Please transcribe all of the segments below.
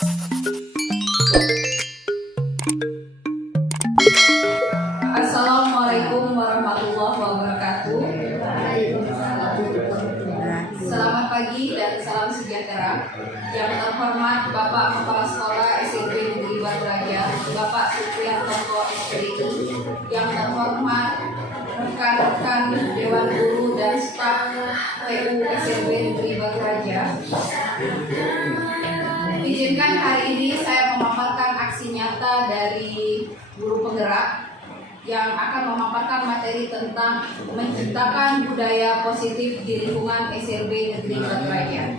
Assalamualaikum warahmatullahi wabarakatuh. Selamat pagi dan salam sejahtera. Yang terhormat Bapak Kepala Sekolah SMP Negeri Batu Raja, Bapak Supriyanto SPDI. Yang terhormat rekan-rekan Dewan Guru dan staf PU SMP Negeri Batu Raja. Izinkan hari ini saya memaparkan aksi nyata dari guru penggerak yang akan memaparkan materi tentang menciptakan budaya positif di lingkungan SMP Negeri Batu Raja.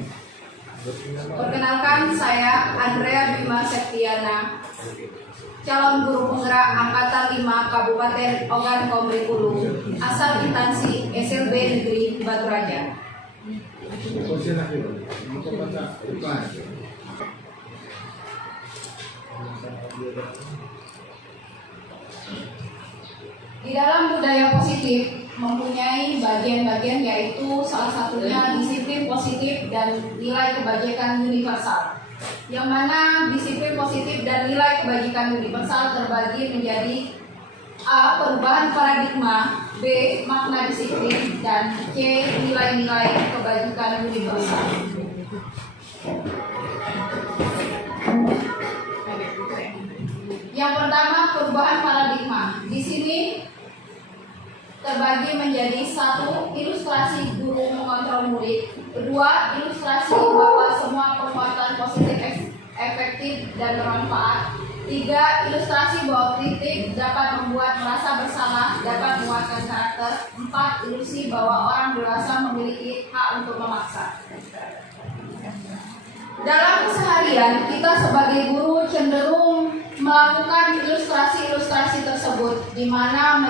Perkenalkan, saya Andrea Bima Septiana, calon guru penggerak Angkatan 5 Kabupaten Ogan Komering Ulu, asal instansi SMP Negeri Batu Raja. Di dalam budaya positif mempunyai bagian-bagian, yaitu salah satunya disiplin positif dan nilai kebajikan universal. Yang mana disiplin positif dan nilai kebajikan universal terbagi menjadi A. Perubahan paradigma, B. Makna disiplin, dan C. Nilai-nilai kebajikan universal. Yang pertama, perubahan paradigma. Di sini terbagi menjadi 1. Ilustrasi guru mengontrol murid, 2. Ilustrasi bahwa semua perbuatan positif efektif dan bermanfaat, 3. Ilustrasi bahwa kritik dapat membuat merasa bersalah, dapat menguatkan karakter, 4. Ilusi bahwa orang dewasa memiliki hak untuk memaksa. Dalam keseharian, kita sebagai guru cenderung melakukan ilustrasi-ilustrasi tersebut, di mana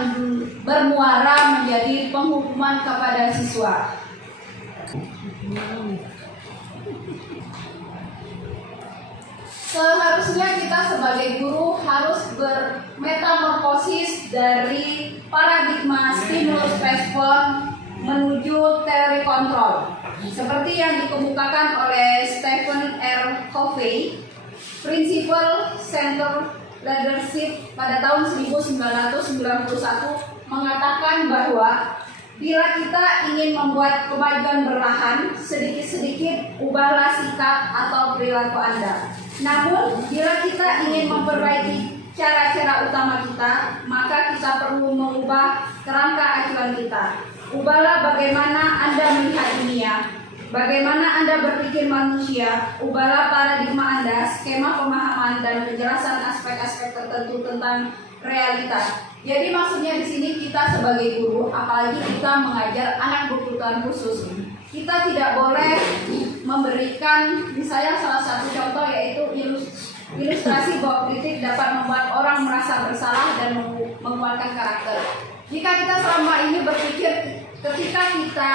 bermuara menjadi penghukuman kepada siswa. Seharusnya kita sebagai guru harus bermetamorfosis dari paradigma stimulus respon menuju teori kontrol, seperti yang dikemukakan oleh Stephen R. Covey, Principle Center Leadership pada tahun 1991, mengatakan bahwa bila kita ingin membuat kemajuan perlahan, sedikit-sedikit ubahlah sikap atau perilaku Anda. Namun, bila kita ingin memperbaiki cara-cara utama kita, maka kita perlu mengubah kerangka acuan kita. Ubahlah bagaimana Anda melihat dunia, bagaimana Anda berpikir manusia, ubahlah paradigma Anda, skema pemahaman dan penjelasan aspek-aspek tertentu tentang realitas. Jadi maksudnya di sini kita sebagai guru, apalagi kita mengajar anak berkebutuhan khusus, kita tidak boleh memberikan, misalnya salah satu contoh yaitu ilustrasi bahwa kritik dapat membuat orang merasa bersalah dan menguatkan karakter. Jika kita selama ini berpikir ketika kita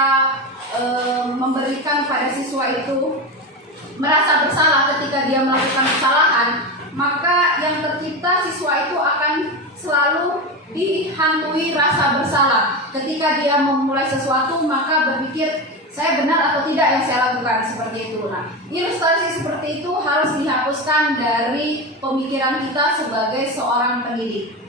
memberikan pada siswa itu merasa bersalah ketika dia melakukan kesalahan, maka yang tercipta siswa itu akan selalu dihantui rasa bersalah. Ketika dia memulai sesuatu, maka berpikir saya benar atau tidak yang saya lakukan, seperti itu. Nah, ilustrasi seperti itu harus dihapuskan dari pemikiran kita sebagai seorang pendidik.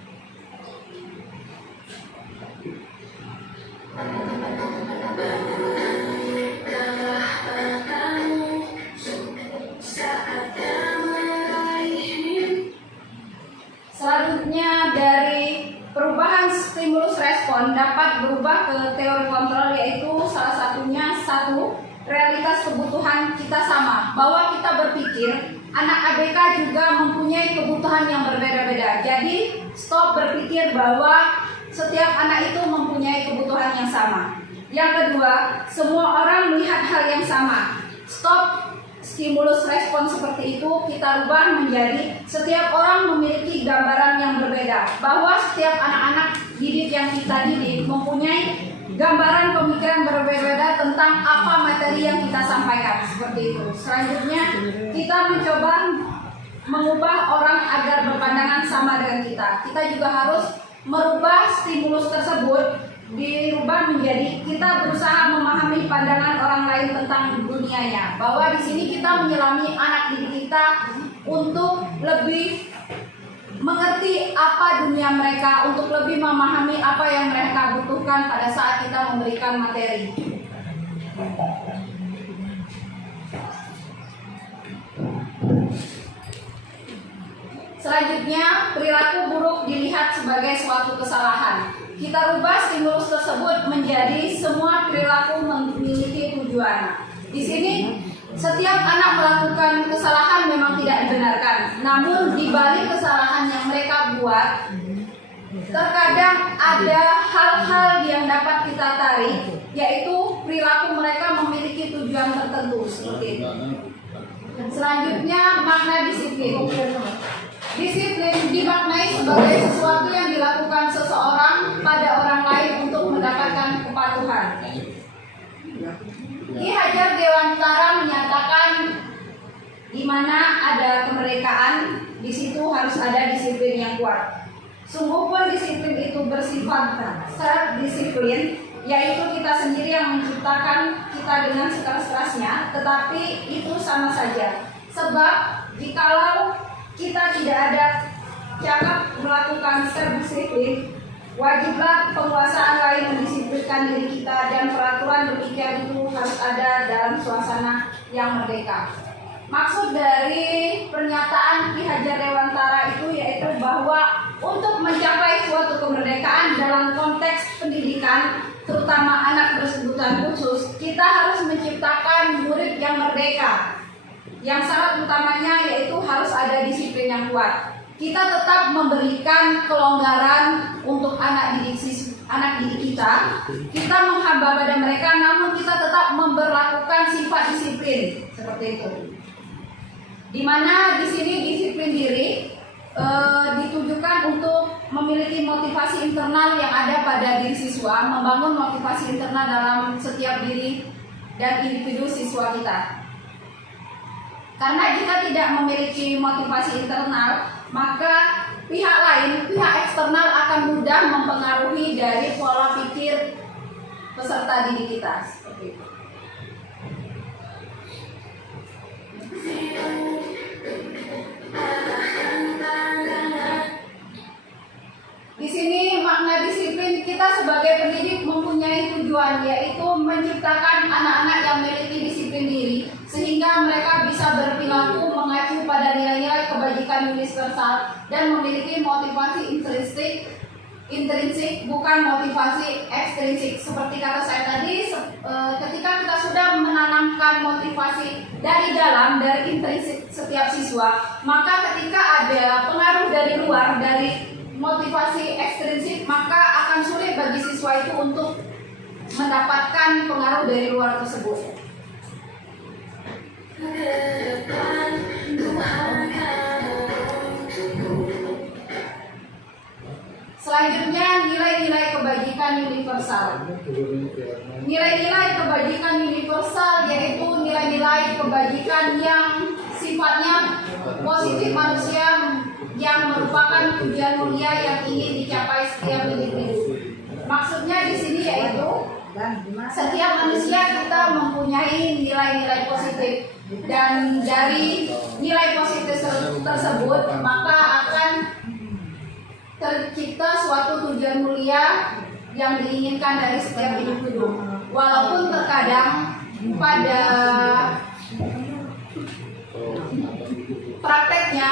Selanjutnya, dari perubahan stimulus respon dapat berubah ke teori kontrol, yaitu salah satunya 1. Realitas kebutuhan kita sama, bahwa kita berpikir anak ABK juga mempunyai kebutuhan yang berbeda-beda. Jadi stop berpikir bahwa setiap anak itu mempunyai kebutuhan yang sama. Yang kedua, semua orang melihat hal yang sama. Stop stimulus respon seperti itu, kita rubah menjadi setiap orang memiliki gambaran yang berbeda, bahwa setiap anak-anak didik yang kita didik mempunyai gambaran pemikiran berbeda tentang apa materi yang kita sampaikan, seperti itu. Selanjutnya, kita mencoba mengubah orang agar berpandangan sama dengan kita. Kita juga harus merubah stimulus tersebut, dirubah menjadi kita berusaha memahami pandangan orang lain tentang dunianya, bahwa di sini kita menyelami anak didik kita untuk lebih mengerti apa dunia mereka, untuk lebih memahami apa yang mereka butuhkan pada saat kita memberikan materi. Selanjutnya, perilaku buruk dilihat sebagai suatu kesalahan. Kita rubah stimulus tersebut menjadi semua perilaku memiliki tujuan. Di sini, setiap anak melakukan kesalahan memang tidak dibenarkan. Namun, di balik kesalahan yang mereka buat, terkadang ada hal-hal yang dapat kita tarik, yaitu perilaku mereka memiliki tujuan tertentu. Seperti itu. Selanjutnya, makna disiplin. Disiplin dimaknai sebagai sesuatu yang dilakukan seseorang pada orang lain untuk mendapatkan kepatuhan. Ki Hajar Dewantara menyatakan di mana ada kemerdekaan, di situ harus ada disiplin yang kuat. Sungguh pun disiplin itu bersifat self-disiplin, yaitu kita sendiri yang menciptakan kita dengan sekeras-kerasnya, tetapi itu sama saja. Sebab jikalau kita tidak ada cara melakukan self-disiplin, wajiblah penguasaan lain mendisiplinkan diri kita, dan peraturan berpikir itu harus ada dalam suasana yang merdeka. Maksud dari pernyataan Ki Hajar Dewantara itu yaitu bahwa untuk mencapai suatu kemerdekaan dalam konteks pendidikan, terutama anak berkebutuhan khusus, kita harus menciptakan murid yang merdeka. Yang syarat utamanya yaitu harus ada disiplin yang kuat. Kita tetap memberikan kelonggaran untuk anak didik kita. Kita menghamba pada mereka, namun kita tetap memberlakukan sifat disiplin seperti itu. Di mana di sini disiplin diri ditujukan untuk memiliki motivasi internal yang ada pada diri siswa, membangun motivasi internal dalam setiap diri dan individu siswa kita. Karena jika tidak memiliki motivasi internal, maka pihak lain, pihak eksternal akan mudah mempengaruhi dari pola pikir peserta didik kita. Seperti itu. Di sini makna disiplin kita sebagai pendidik mempunyai tujuan, yaitu menciptakan anak-anak yang memiliki disiplin diri, sehingga mereka bisa berperilaku mengacu pada nilai-nilai kebajikan universal dan memiliki motivasi intrinsik bukan motivasi ekstrinsik. Seperti kata saya tadi, ketika kita sudah menanamkan motivasi dari dalam, dari intrinsik setiap siswa, maka ketika ada pengaruh dari luar, dari motivasi ekstrinsik, maka akan sulit bagi siswa itu untuk mendapatkan pengaruh dari luar tersebut. Selanjutnya, nilai-nilai kebajikan universal. Nilai-nilai kebajikan universal yaitu nilai-nilai kebajikan yang sifatnya positif manusia, yang merupakan tujuan mulia yang ingin dicapai setiap individu. Maksudnya di sini yaitu setiap manusia kita mempunyai nilai-nilai positif, dan dari nilai positif tersebut maka akan tercipta suatu tujuan mulia yang diinginkan dari setiap individu. Walaupun terkadang pada prakteknya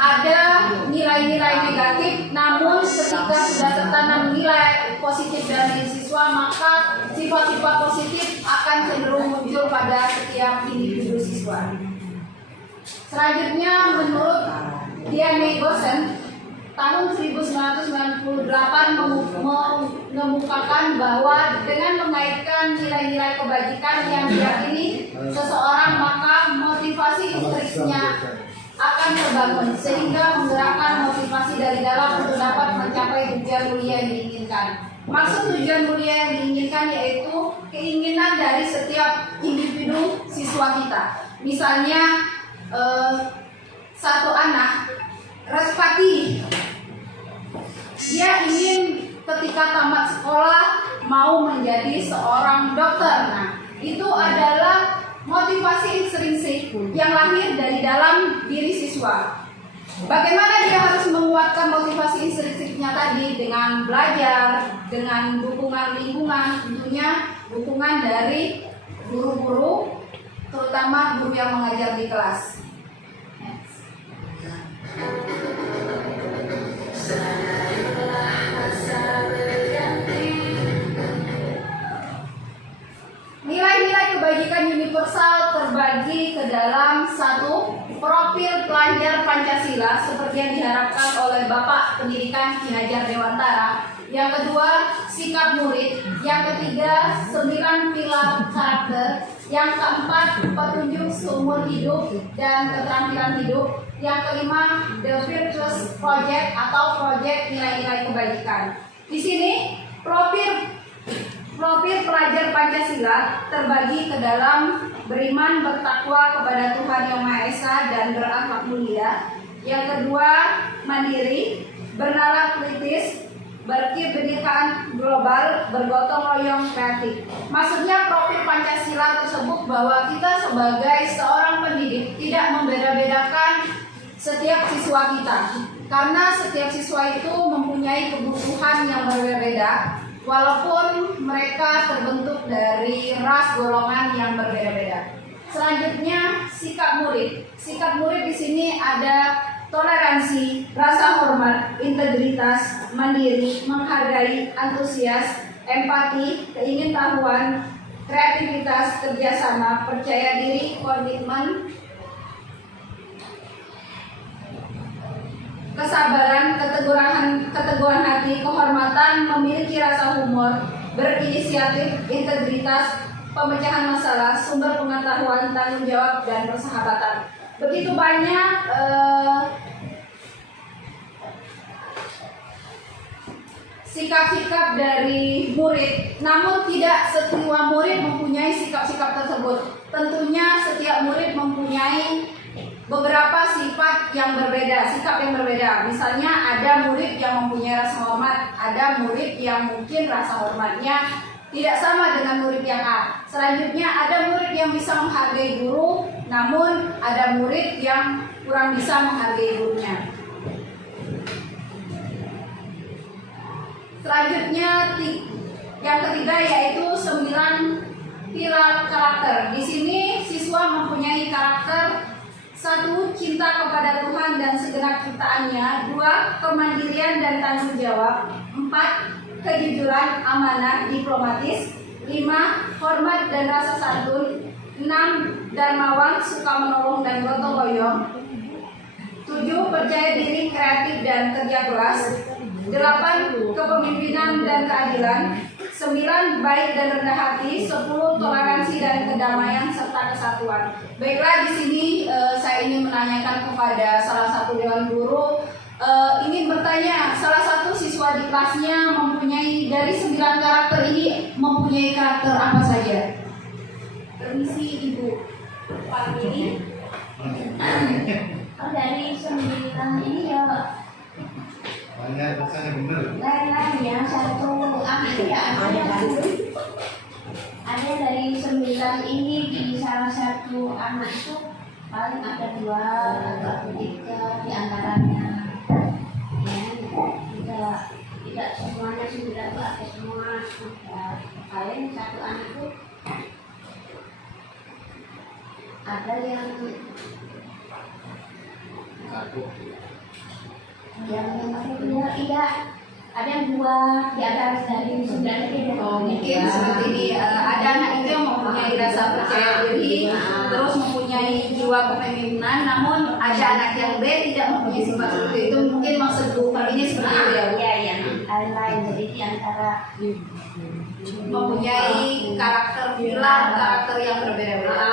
ada nilai-nilai negatif, namun ketika sudah tertanam nilai positif dari siswa, maka sifat-sifat positif akan cenderung muncul pada setiap individu siswa. Selanjutnya, menurut Diane Gosen, tahun 1998 mengemukakan bahwa dengan mengaitkan nilai-nilai kebajikan yang diyakini seseorang, maka motivasi intrinsiknya akan terbangun, sehingga menggerakkan motivasi dari dalam untuk dapat mencapai tujuan mulia yang diinginkan. Maksud tujuan mulia yang diinginkan yaitu keinginan dari setiap individu siswa kita. Misalnya satu anak Respati, dia ingin ketika tamat sekolah mau menjadi seorang dokter. Nah, itu adalah motivasi intrinsik yang lahir dari dalam diri siswa siswa. Bagaimana dia harus menguatkan motivasi intrinsiknya tadi dengan belajar, dengan dukungan lingkungan, tentunya dukungan dari guru-guru, terutama guru yang mengajar di kelas. Nilai-nilai kebajikan universal terbagi ke dalam satu, profil pelajar Pancasila seperti yang diharapkan oleh Bapak Pendidikan Ki Hajar Dewantara. Yang kedua, sikap murid. Yang ketiga, 9 pilar karakter. Yang keempat, petunjuk seumur hidup dan keterampilan hidup. Yang kelima, the virtuous project atau proyek nilai-nilai kebajikan. Di sini profil pelajar Pancasila terbagi ke dalam beriman, bertakwa kepada Tuhan Yang Maha Esa dan berakhlak mulia. Yang kedua, mandiri, bernalar kritis, berkebinekaan global, bergotong royong kreatif. Maksudnya profil Pancasila tersebut bahwa kita sebagai seorang pendidik tidak membeda-bedakan setiap siswa kita, karena setiap siswa itu mempunyai kebutuhan yang berbeda-beda, walaupun mereka terbentuk dari ras golongan yang berbeda-beda. Selanjutnya, sikap murid. Sikap murid di sini ada toleransi, rasa hormat, integritas, mandiri, menghargai, antusias, empati, keingintahuan, kreativitas, kerjasama, percaya diri, komitmen, kesabaran, keteguhan hati, kehormatan, memiliki rasa humor, berinisiatif, integritas, pemecahan masalah, sumber pengetahuan, tanggung jawab, dan persahabatan. Begitu banyak sikap-sikap dari murid, namun tidak setiap murid mempunyai sikap-sikap tersebut. Tentunya setiap murid mempunyai beberapa sifat yang berbeda, sikap yang berbeda. Misalnya ada murid yang mempunyai rasa hormat, ada murid yang mungkin rasa hormatnya tidak sama dengan murid yang A. Selanjutnya ada murid yang bisa menghargai guru, namun ada murid yang kurang bisa menghargai gurunya. Selanjutnya yang ketiga yaitu 9 pilar karakter. Di sini siswa mempunyai karakter: 1. Cinta kepada Tuhan dan segenap ciptaannya. 2. Kemandirian dan tanggung jawab. 4. Kejujuran, amanah, diplomatis. 5. Hormat dan rasa santun. 6. Dermawan, suka menolong dan gotong royong. 7. Percaya diri, kreatif dan kerja keras. 8. Kepemimpinan dan keadilan. 9. Baik dan rendah hati. 10. Toleransi dan kedamaian serta kesatuan. Baiklah, di sini saya ingin menanyakan kepada salah satu dewan guru, ingin bertanya, salah satu siswa di kelasnya mempunyai dari 9 karakter ini mempunyai karakter apa saja? Permisi Ibu Parmini. Dari 9 ini ya banyak rasanya bener. lain-lain ya, satu ada dari 9 ini di salah satu anak itu paling ada 2 atau 3 di antaranya ya, tidak semuanya 9 itu ada semua. Paling satu anak itu ada yang tidak, ada yang 2 di atas dari 9 ini. Mungkin seperti ini, ada anak itu yang mempunyai rasa percaya diri, terus mempunyai jiwa kepemimpinan, namun ada anak yang B tidak mempunyai sifat seperti itu. Mungkin maksud Bu ini seperti itu ya Bu? Iya, lain-lain. Jadi di antara mempunyai karakter pilar, karakter yang berbeda-beda.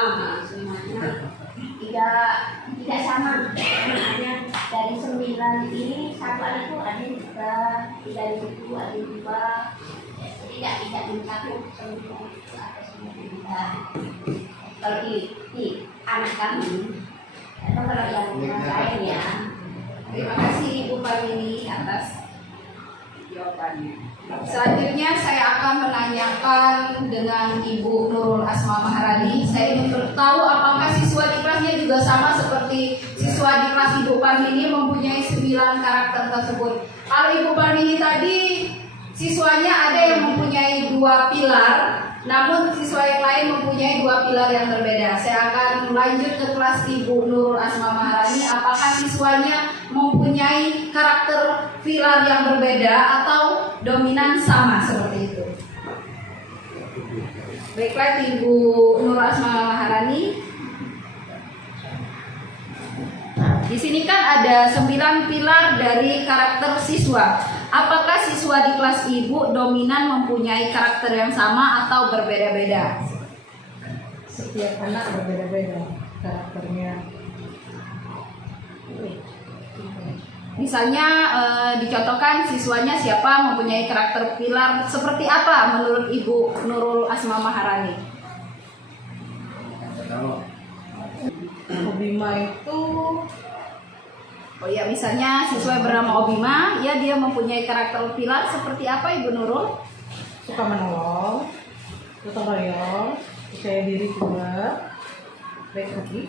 tidak sama. Hanya dari 9 ini satu anak itu ada yang 3 dari situ ada yang 2. Tidak mencakup semua itu ada semua. Kalau di anak kami atau kalau yang lain ya. Terima kasih Ibu Parmini atas jawabannya. Selanjutnya saya akan menanyakan dengan Ibu Nurul Asma Maharani. Saya ingin tahu apakah siswa di kelasnya juga sama seperti siswa di kelas Ibu Parmini mempunyai 9 karakter tersebut. Kalau Ibu Parmini tadi siswanya ada yang mempunyai 2 pilar, namun siswa yang lain mempunyai 2 pilar yang berbeda. Saya akan lanjut ke kelas Ibu Nurul Asma Maharani. Apakah siswanya mempunyai karakter pilar yang berbeda atau dominan sama seperti itu? Baiklah Ibu Nurul Asma Maharani. Di sini kan ada 9 pilar dari karakter siswa. Apakah siswa di kelas Ibu dominan mempunyai karakter yang sama atau berbeda-beda? Setiap anak berbeda-beda karakternya. Misalnya dicontohkan siswanya siapa mempunyai karakter pilar seperti apa menurut Ibu Nurul Asma Maharani? Kalau Obima itu Oh ya, misalnya siswa yang bernama Obima, ya dia mempunyai karakter pilar seperti apa Ibu Nurul? suka menolong, gotong royong, percaya diri juga, baik hati.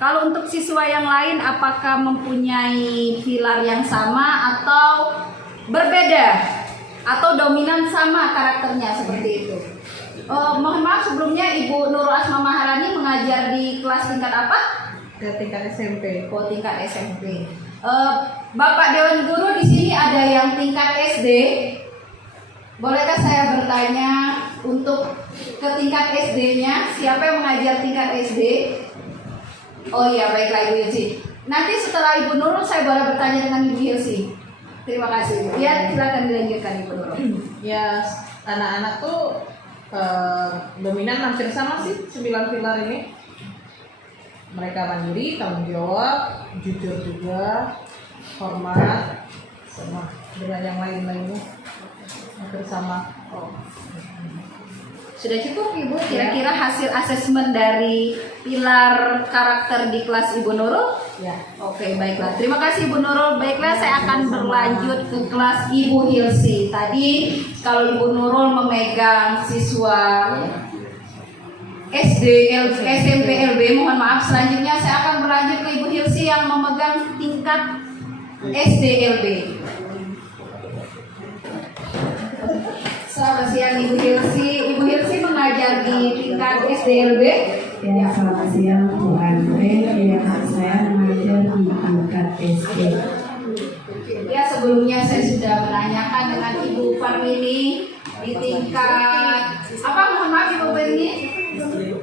Kalau untuk siswa yang lain, apakah mempunyai pilar yang sama atau berbeda atau dominan sama karakternya seperti itu? Mohon maaf sebelumnya Ibu Nurul Asma Maharani mengajar di kelas tingkat apa? Ke tingkat SMP. Oh, tingkat SMP. Bapak Dewan Guru di sini ada yang tingkat SD. Bolehkah saya bertanya untuk ke tingkat SD-nya siapa yang mengajar tingkat SD? Oh iya, baiklah Ibu Hilsi. Nanti setelah Ibu Nurul saya boleh bertanya dengan Ibu Hilsi. Terima kasih. Ya, silakan dilanjutkan Ibu Nurul. Ya, anak-anak tuh dominan hampir sama sih 9 pilar ini. Mereka mandiri, tanggung jawab, jujur juga, hormat, sama dengan yang lain-lainnya hampir sama. Sudah cukup Ibu, kira-kira hasil asesmen dari pilar karakter di kelas Ibu Nurul? Ya. Oke, baiklah. Terima kasih Ibu Nurul. Baiklah, saya akan berlanjut ke kelas Ibu Hilsi. Tadi kalau Ibu Nurul memegang siswa SMP LB, mohon maaf. Selanjutnya saya akan berlanjut ke Ibu Hilsi yang memegang tingkat SD LB. Selamat siang Ibu Hilsi. Ibu Hilsi mengajar di tingkat SD LB. Ya, selamat siang Bu Andre. Ya, saya mengajar di tingkat SD. Ya, sebelumnya saya sudah menanyakan dengan Ibu Parmini di tingkat apa? Mohon maaf Ibu Parmini.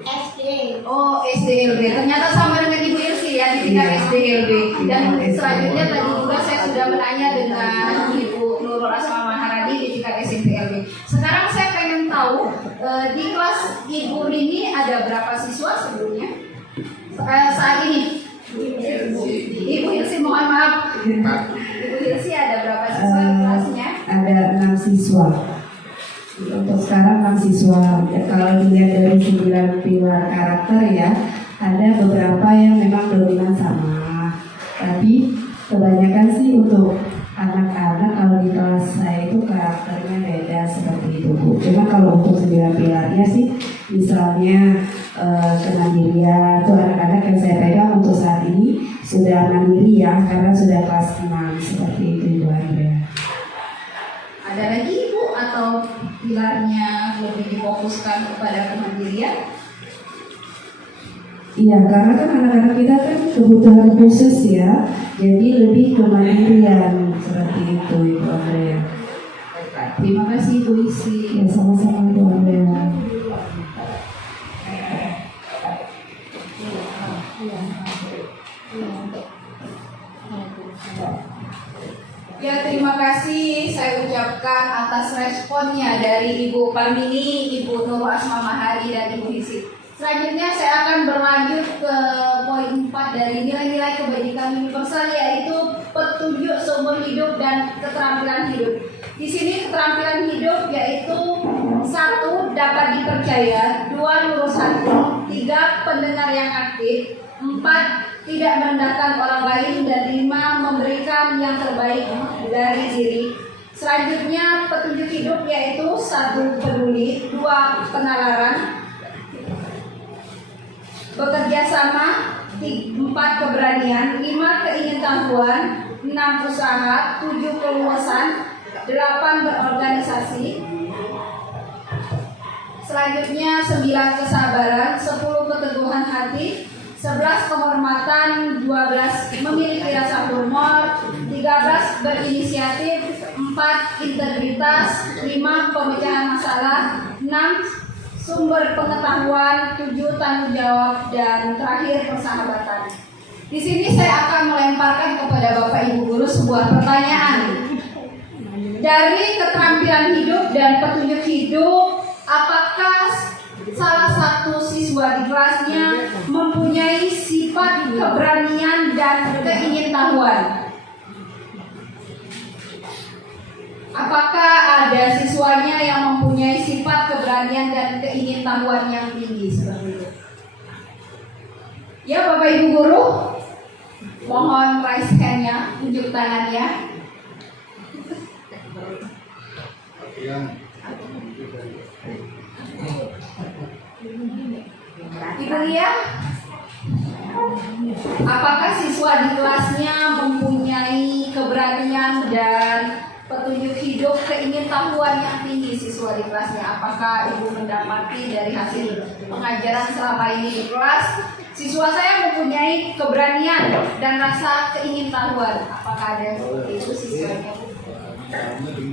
SD. Oh, SDLB. Ternyata sama dengan Ibu Ilsi ya di tingkat Iya. SDLB. Dan selanjutnya tadi juga saya sudah menanya dengan Ibu Nurul Asma Maharani di tingkat SMPLB. Sekarang saya pengen tahu di kelas Ibu Rini ada berapa siswa sebelumnya? Saat ini. Ibu Ilsi mohon maaf. Ibu Ilsi ada berapa siswa di kelasnya? Ada 6 siswa. Untuk sekarang 6 siswa. Ya, kalau dilihat dari 9 pilar karakter ya, ada beberapa yang memang dominan sama. Tapi kebanyakan sih untuk anak-anak kalau di kelas saya itu karakternya beda seperti itu Bu. Cuma kalau untuk 9 pilarnya sih, misalnya kemandirian itu anak-anak yang saya pegang untuk saat ini sudah mandiri ya, karena sudah kelas 6 seperti itu Ibu Andrea. Ada lagi Ibu atau pilarnya lebih difokuskan kepada kemandirian? Iya, karena kan anak-anak kita kan kebutuhan khusus ya, jadi lebih kemandirian seperti itu Ibu Andrea. Terima kasih Ibu Isi. Ya, sama-sama Ibu Andrea. Ya, terima kasih saya ucapkan atas responnya dari Ibu Parmini, Ibu Nurul Asma Mahari, dan Ibu Hisi. Selanjutnya saya akan berlanjut ke poin 4 dari nilai-nilai kebajikan universal, yaitu petunjuk seumur hidup dan keterampilan hidup. Di sini keterampilan hidup yaitu 1. Dapat dipercaya, 2. Lurus hati, 3. Pendengar yang aktif, 4. tidak merendahkan orang lain, dan 5 memberikan yang terbaik dari diri. Selanjutnya petunjuk hidup, yaitu 1 peduli, 2 penalaran, bekerja sama, 4 keberanian, 5 keingintahuan, 6 usaha, 7 keluasan, 8 berorganisasi. Selanjutnya 9 kesabaran, 10 keteguhan hati, 11 kehormatan, 12 memiliki rasa humor, 13 berinisiatif, 4 integritas, 5 pemecahan masalah, 6 sumber pengetahuan, 7 tanggung jawab, dan terakhir persahabatan. Di sini saya akan melemparkan kepada Bapak Ibu guru sebuah pertanyaan. Dari keterampilan hidup dan petunjuk hidup, apakah salah satu siswa di kelasnya mempunyai sifat keberanian dan keingintahuan? Apakah ada siswanya yang mempunyai sifat keberanian dan keingintahuan yang tinggi seperti itu? Ya, Bapak Ibu guru, mohon raise hand-nya, tunjuk tangannya. Yang Ibu Lia, apakah siswa di kelasnya mempunyai keberanian dan petunjuk hidup, keingintahuan yang tinggi siswa di kelasnya? Apakah Ibu mendapati dari hasil pengajaran selama ini di kelas, siswa saya mempunyai keberanian dan rasa keingintahuan? Apakah ada seperti itu siswanya?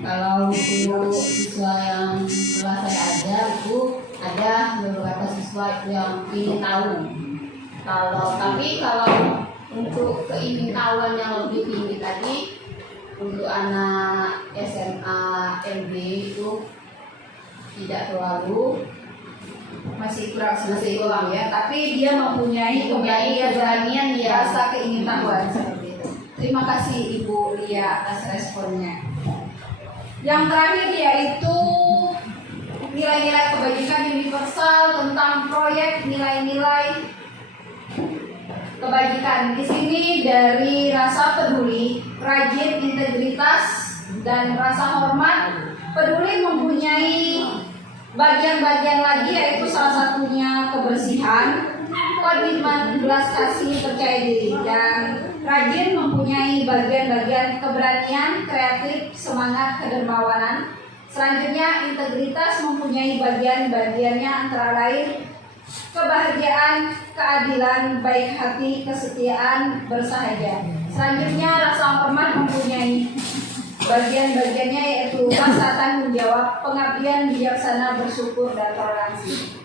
Kalau untuk siswa yang kelas saya ada itu ada beberapa siswa yang ingin tahu. Kalau untuk keingintahuan yang lebih tinggi tadi, untuk anak SMA MB itu tidak terlalu, Masih kurang ya, tapi dia mempunyai keberanian ya. rasa keingintahuan seperti itu. Terima kasih Ibu Lia atas responnya. Yang terakhir yaitu nilai-nilai kebajikan universal tentang proyek nilai-nilai kebajikan. Di sini dari rasa peduli, rajin, integritas, dan rasa hormat. Peduli mempunyai bagian-bagian lagi, yaitu salah satunya kebersihan, komitmen, belas kasih, percaya diri. Dan rajin mempunyai bagian-bagian keberanian, kreatif, semangat, kedermawanan. Selanjutnya integritas mempunyai bagian-bagiannya, antara lain kebahagiaan, keadilan, baik hati, kesetiaan, bersahaja. Selanjutnya rasa hormat mempunyai bagian-bagiannya, yaitu rasa tanggung jawab, pengabdian, bijaksana, bersyukur, dan toleransi.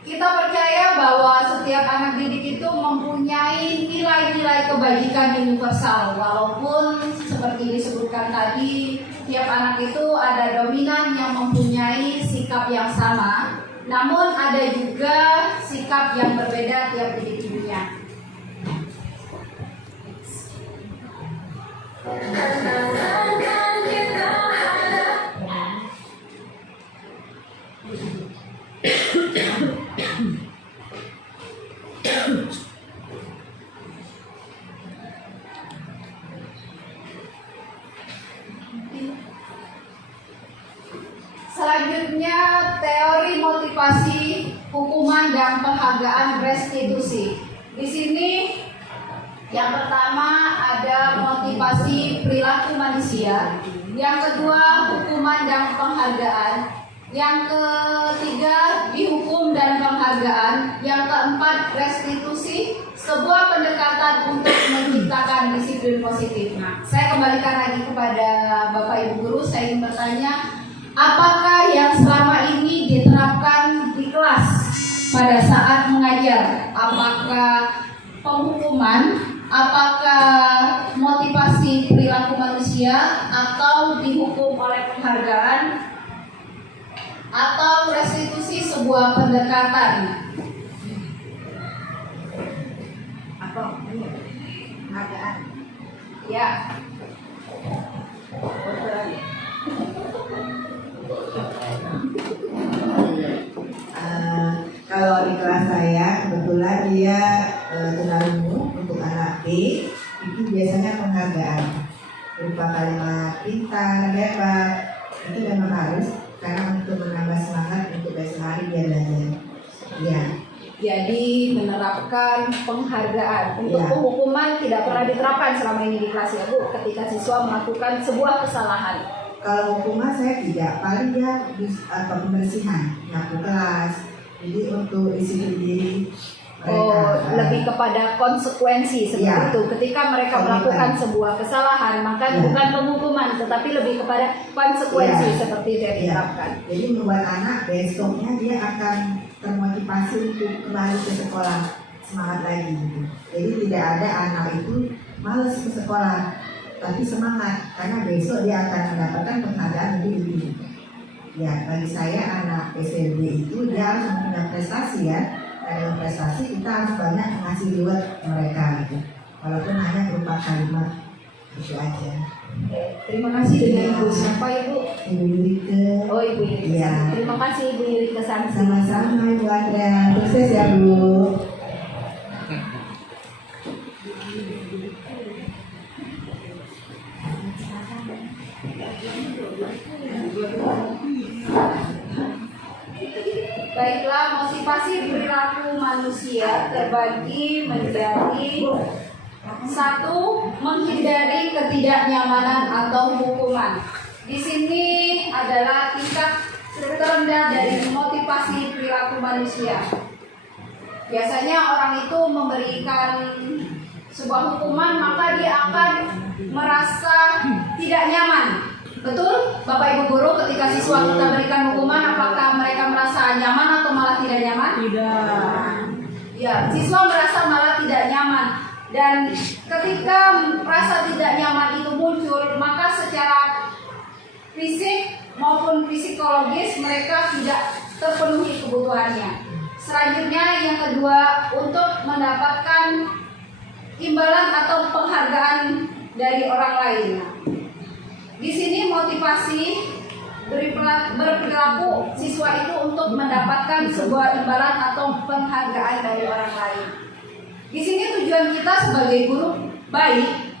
Kita percaya bahwa setiap anak didik itu mempunyai nilai-nilai kebajikan universal. Walaupun seperti disebutkan tadi, tiap anak itu ada dominan yang mempunyai sikap yang sama, namun ada juga sikap yang berbeda tiap individunya. Selanjutnya teori motivasi, hukuman, dan penghargaan restitusi. Di sini yang pertama ada motivasi perilaku manusia, yang kedua hukuman dan penghargaan, yang ketiga dihukum dan penghargaan, yang keempat restitusi, sebuah pendekatan untuk menciptakan disiplin positif. Nah, saya kembalikan lagi kepada Bapak Ibu guru, saya ingin bertanya, apakah yang selama ini diterapkan di kelas pada saat mengajar? Apakah penghukuman, apakah motivasi perilaku manusia, atau dihukum oleh penghargaan, atau restitusi sebuah pendekatan? Apa? Penghargaan. Ya. kalau di kelas saya kebetulan dia tunarungu untuk anak B itu biasanya penghargaan berupa kalimat pintar, hebat, itu memang harus karena untuk menambah semangat untuk besok hari dia belajar. Ya. Jadi menerapkan penghargaan. Untuk Ya. penghukuman tidak pernah diterapkan selama ini di kelas ya Bu, ketika siswa melakukan sebuah kesalahan. Kalau hukuman saya tidak, paling dia pembersihan, nyapu kelas. Jadi untuk disiplin diri mereka. Lebih kepada konsekuensi seperti Ya. itu. Ketika mereka Komitmen. melakukan sebuah kesalahan, maka Ya. bukan penghukuman, tetapi lebih kepada konsekuensi Ya. seperti itu yang Ya. diterapkan. Jadi membuat anak besoknya dia akan termotivasi untuk kembali ke sekolah, semangat lagi gitu. Jadi tidak ada anak itu males ke sekolah, tapi semangat karena besok dia akan mendapatkan penghargaan lebih tinggi. Ya, bagi saya anak SMP itu dia harus punya prestasi ya. Dari prestasi kita harus banyak ngasih reward mereka gitu. Walaupun hanya berupa kalimat itu aja. Terima kasih dengan Ya. Ibu siapa Ibu? Ibu Yurike. Oh Ibu Yurika. Iya. Terima kasih Ibu Yurika Santi. Sama-sama Ibu Andrea. Sukses ya Bu. Baiklah, motivasi perilaku manusia terbagi menjadi satu, menghindari ketidaknyamanan atau hukuman. Di sini adalah tingkat terendah dari motivasi perilaku manusia. Biasanya orang itu memberikan sebuah hukuman, maka dia akan merasa tidak nyaman. Betul, Bapak Ibu guru, ketika siswa kita berikan hukuman, apakah mereka merasa nyaman atau malah tidak nyaman? Tidak. Ya, siswa merasa malah tidak nyaman. Dan ketika rasa tidak nyaman itu muncul, maka secara fisik maupun psikologis mereka tidak terpenuhi kebutuhannya. Selanjutnya yang kedua, untuk mendapatkan imbalan atau penghargaan dari orang lain. Di sini motivasi berperilaku siswa itu untuk mendapatkan sebuah imbalan atau penghargaan dari orang lain. Di sini tujuan kita sebagai guru baik.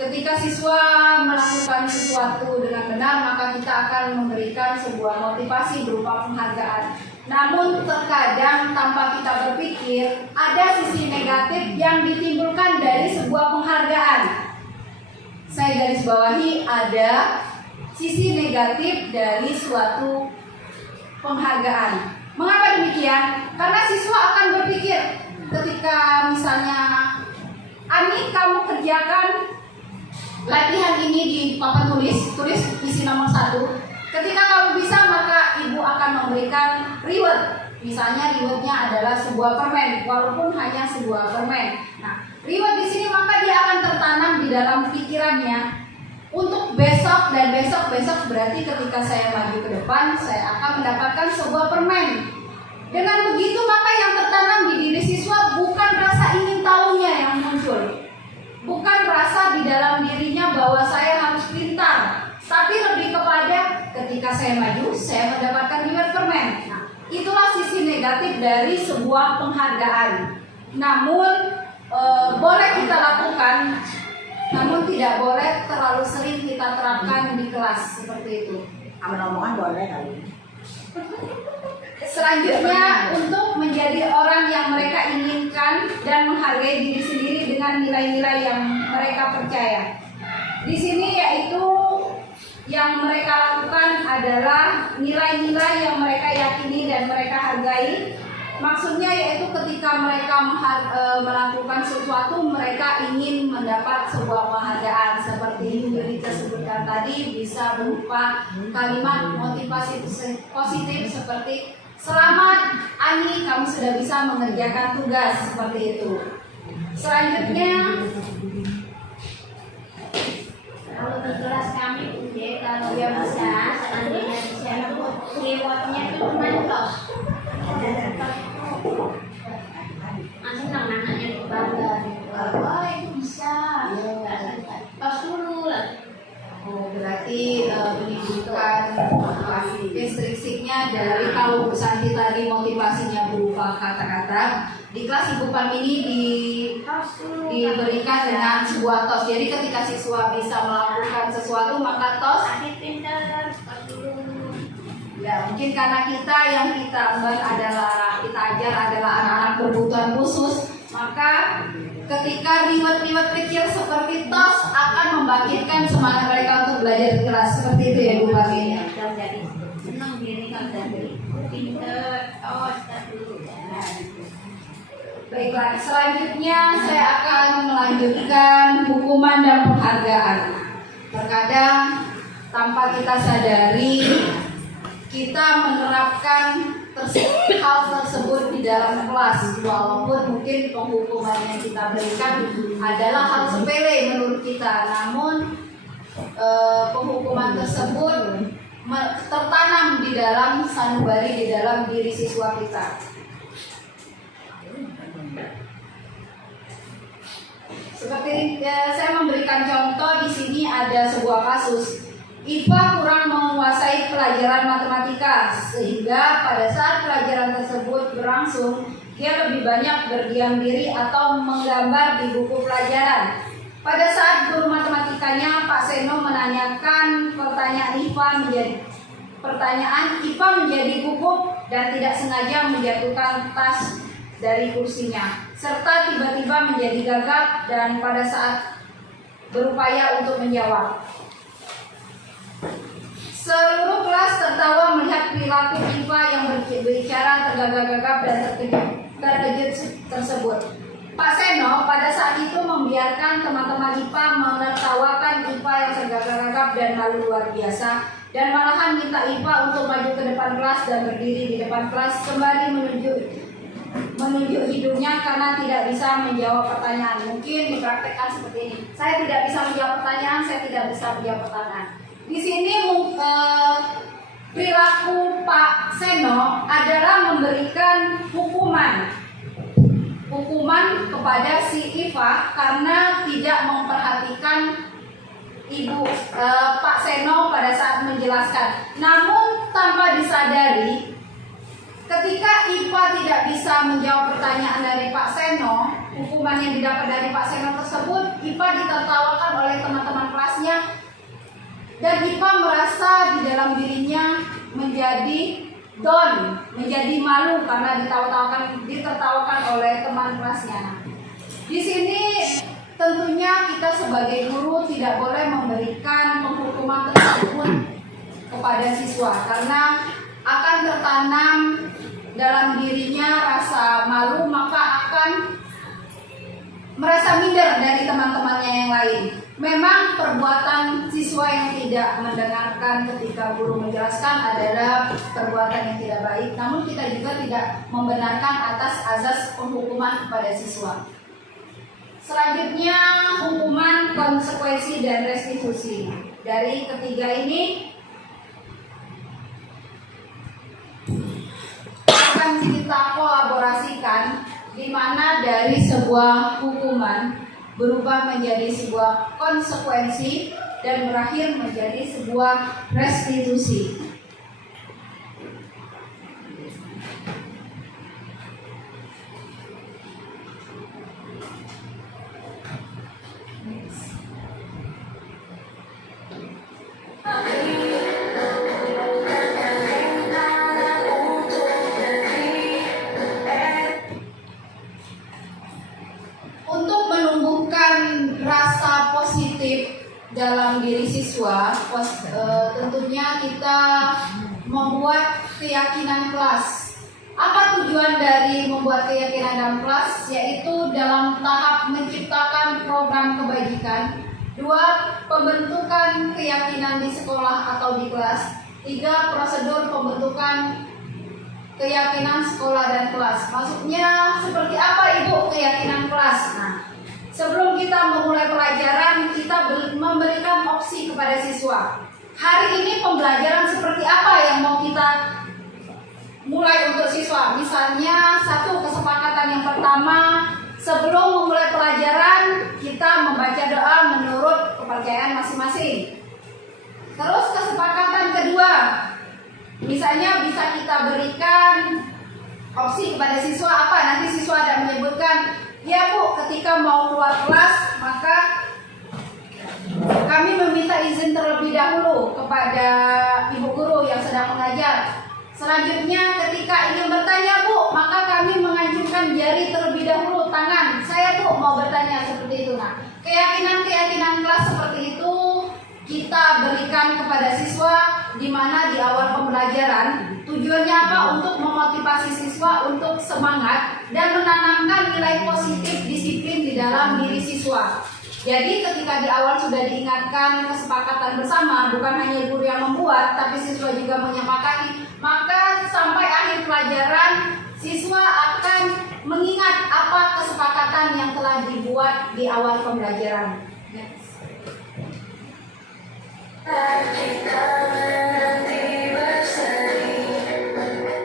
Ketika siswa melakukan sesuatu dengan benar, maka kita akan memberikan sebuah motivasi berupa penghargaan. Namun terkadang tanpa kita berpikir, ada sisi negatif yang ditimbulkan dari sebuah penghargaan. Saya garis bawahi, ada sisi negatif dari suatu penghargaan. Mengapa demikian? Karena siswa akan berpikir ketika misalnya, Ani kamu kerjakan latihan ini di papan tulis isi nomor 1. Ketika kamu bisa, maka ibu akan memberikan reward. Misalnya rewardnya adalah sebuah permen, walaupun hanya sebuah permen. Nah, reward di sini maka dia akan tertanam di dalam pikirannya untuk besok dan besok berarti ketika saya maju ke depan, saya akan mendapatkan sebuah permen. Dengan begitu maka yang tertanam di diri siswa bukan rasa ingin tahunya yang muncul, bukan rasa di dalam dirinya bahwa saya harus pintar, tapi lebih kepada ketika saya maju, saya mendapatkan reward permen. Nah, itulah sisi negatif dari sebuah penghargaan. Namun boleh kita lakukan, namun tidak boleh terlalu sering kita terapkan di kelas seperti itu. Omongan boleh kali. Selanjutnya, untuk menjadi orang yang mereka inginkan dan menghargai diri sendiri dengan nilai-nilai yang mereka percaya. Di sini yaitu yang mereka lakukan adalah nilai-nilai yang mereka yakini dan mereka hargai. Maksudnya yaitu ketika mereka melakukan sesuatu, mereka ingin mendapat sebuah penghargaan seperti yang Yurika sebutkan tadi, bisa berupa kalimat motivasi positif seperti selamat Ani, kamu sudah bisa mengerjakan tugas, seperti itu. Selanjutnya, Kalau di kelas kami kalau dia bisa, seandainya bisa itu rewardnya itu cuma tos. Masih senang anaknya bangga. Oh itu bisa. Tos dulu lah. oh, berarti pendidikan motivasi instruksinya dari kalau Bu Santi tadi motivasinya sebuah kata-kata. Di kelas Ibu Pam ini diberikan dengan sebuah tos. Jadi ketika siswa bisa melakukan sesuatu maka tos. Adit pintar, Ya, mungkin karena kita yang kita ajar adalah anak-anak berkebutuhan khusus, maka ketika reward-reward kecil seperti tos akan membangkitkan semangat mereka untuk belajar di kelas. Seperti itu ya Bu Pami. dan jadi senang diri kan dari pintar, dulu. Baiklah, selanjutnya saya akan melanjutkan hukuman dan penghargaan. Terkadang tanpa kita sadari kita menerapkan hal tersebut di dalam kelas, walaupun mungkin penghukuman yang kita berikan adalah hal sepele menurut kita, namun penghukuman tersebut tertanam di dalam sanubari, di dalam diri siswa kita. Seperti saya memberikan contoh di sini ada sebuah kasus. IPA kurang menguasai pelajaran matematika, sehingga pada saat pelajaran tersebut berlangsung, dia lebih banyak berdiam diri atau menggambar di buku pelajaran. Pada saat guru matematikanya, Pak Seno, menanyakan pertanyaan IPA menjadi gugup dan tidak sengaja menjatuhkan tas dari kursinya, serta tiba-tiba menjadi gagap dan pada saat berupaya untuk menjawab. Seluruh kelas tertawa melihat perilaku IPA yang berbicara tergagap-gagap dan terkejut tersebut. Pak Seno pada saat itu membiarkan teman-teman IPA menertawakan IPA yang tergagap-gagap dan malu luar biasa, dan malahan minta IPA untuk maju ke depan kelas dan berdiri di depan kelas kembali menunjuk hidungnya karena tidak bisa menjawab pertanyaan. Mungkin dipraktekkan seperti ini. Saya tidak bisa menjawab pertanyaan, saya tidak bisa menjawab pertanyaan. Di sini perilaku Pak Seno adalah memberikan hukuman kepada si Iva karena tidak memperhatikan Pak Seno pada saat menjelaskan. Namun tanpa disadari, ketika IPA tidak bisa menjawab pertanyaan dari Pak Seno, hukuman yang didapat dari Pak Seno tersebut, IPA ditertawakan oleh teman-teman kelasnya, dan IPA merasa di dalam dirinya menjadi down, menjadi malu karena ditertawakan oleh teman kelasnya. Di sini tentunya kita sebagai guru tidak boleh memberikan penghukuman tersebut kepada siswa karena akan tertanam dalam dirinya rasa malu, maka akan merasa minder dari teman-temannya yang lain. Memang perbuatan siswa yang tidak mendengarkan ketika guru menjelaskan adalah perbuatan yang tidak baik, namun kita juga tidak membenarkan atas azas penghukuman kepada siswa. Selanjutnya, hukuman, konsekuensi, dan restitusi. Dari ketiga ini akan kita kolaborasikan, di mana dari sebuah hukuman berubah menjadi sebuah konsekuensi dan berakhir menjadi sebuah restitusi. Rasa positif dalam diri siswa, tentunya kita membuat keyakinan kelas. Apa tujuan dari membuat keyakinan dalam kelas? Yaitu dalam tahap menciptakan program kebajikan. 2. Pembentukan keyakinan di sekolah atau di kelas. 3. Prosedur pembentukan keyakinan sekolah dan kelas. Maksudnya seperti apa Ibu keyakinan kelas? Nah, sebelum kita memulai pelajaran, kita memberikan opsi kepada siswa. Hari ini pembelajaran seperti apa yang mau kita mulai untuk siswa? Misalnya, satu kesepakatan yang pertama, sebelum memulai pelajaran, kita membaca doa menurut kepercayaan masing-masing. Terus kesepakatan kedua, misalnya bisa kita berikan opsi kepada siswa. dahulu kepada ibu guru yang sedang mengajar. Selanjutnya ketika ingin bertanya Bu, maka kami mengajukan jari terlebih dahulu, tangan. Saya tuh mau bertanya seperti itu. Nah, keyakinan kelas seperti itu kita berikan kepada siswa, di mana di awal pembelajaran tujuannya apa? Untuk memotivasi siswa untuk semangat dan menanamkan nilai positif disiplin di dalam diri siswa. Jadi ketika di awal sudah diingatkan kesepakatan bersama, bukan hanya guru yang membuat, tapi siswa juga menyepakati, maka sampai akhir pelajaran siswa akan mengingat apa kesepakatan yang telah dibuat di awal pembelajaran.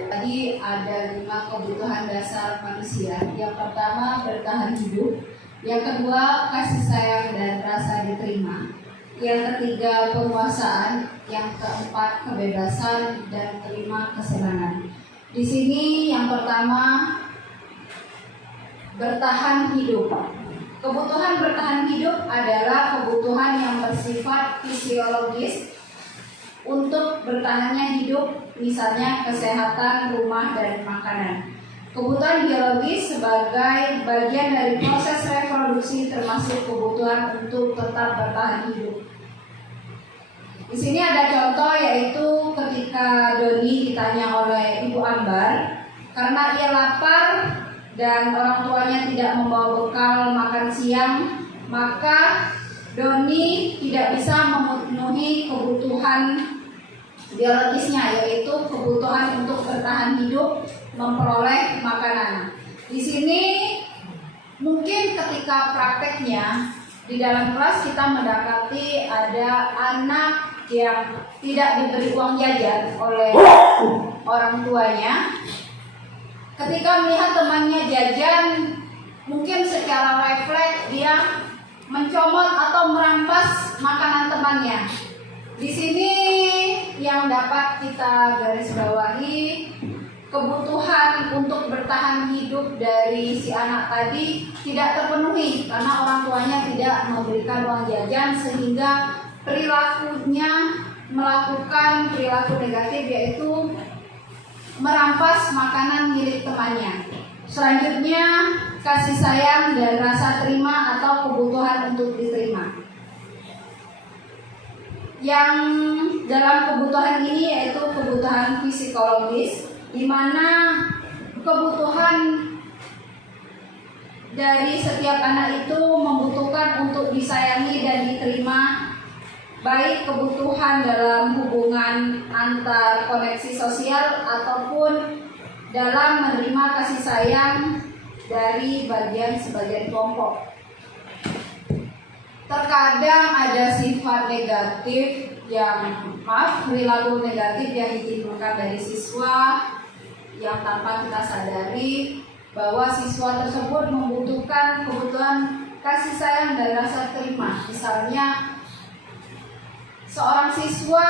Tadi ada 5 kebutuhan dasar manusia. Yang pertama, bertahan hidup. Yang kedua, kasih sayang dan rasa diterima. Yang ketiga, penguasaan. Yang keempat, kebebasan. Dan kelima, kesenangan. Di sini yang pertama, bertahan hidup. Kebutuhan bertahan hidup adalah kebutuhan yang bersifat fisiologis untuk bertahannya hidup, misalnya kesehatan, rumah, dan makanan. Kebutuhan biologis sebagai bagian dari proses reproduksi, termasuk kebutuhan untuk tetap bertahan hidup. Di sini ada contoh, yaitu ketika Doni ditanya oleh Ibu Ambar karena ia lapar dan orang tuanya tidak membawa bekal makan siang, maka Doni tidak bisa memenuhi kebutuhan biologisnya, yaitu kebutuhan untuk bertahan hidup, memperoleh makanan. Di sini mungkin ketika prakteknya di dalam kelas kita mendapati ada anak yang tidak diberi uang jajan oleh orang tuanya. Ketika melihat temannya jajan, mungkin secara refleks dia mencomot atau merampas makanan temannya. Di sini yang dapat kita garis bawahi, kebutuhan untuk bertahan hidup dari si anak tadi tidak terpenuhi karena orang tuanya tidak memberikan uang jajan, sehingga perilakunya melakukan perilaku negatif, yaitu merampas makanan milik temannya. Selanjutnya, kasih sayang dan rasa terima atau kebutuhan untuk diterima. Yang dalam kebutuhan ini yaitu kebutuhan psikologis, di mana kebutuhan dari setiap anak itu membutuhkan untuk disayangi dan diterima, baik kebutuhan dalam hubungan antar koneksi sosial ataupun dalam menerima kasih sayang dari sebagian kelompok. Terkadang ada sifat negatif perilaku negatif yang ditimbulkan dari siswa yang tanpa kita sadari bahwa siswa tersebut membutuhkan kebutuhan kasih sayang dan rasa terima. Misalnya, seorang siswa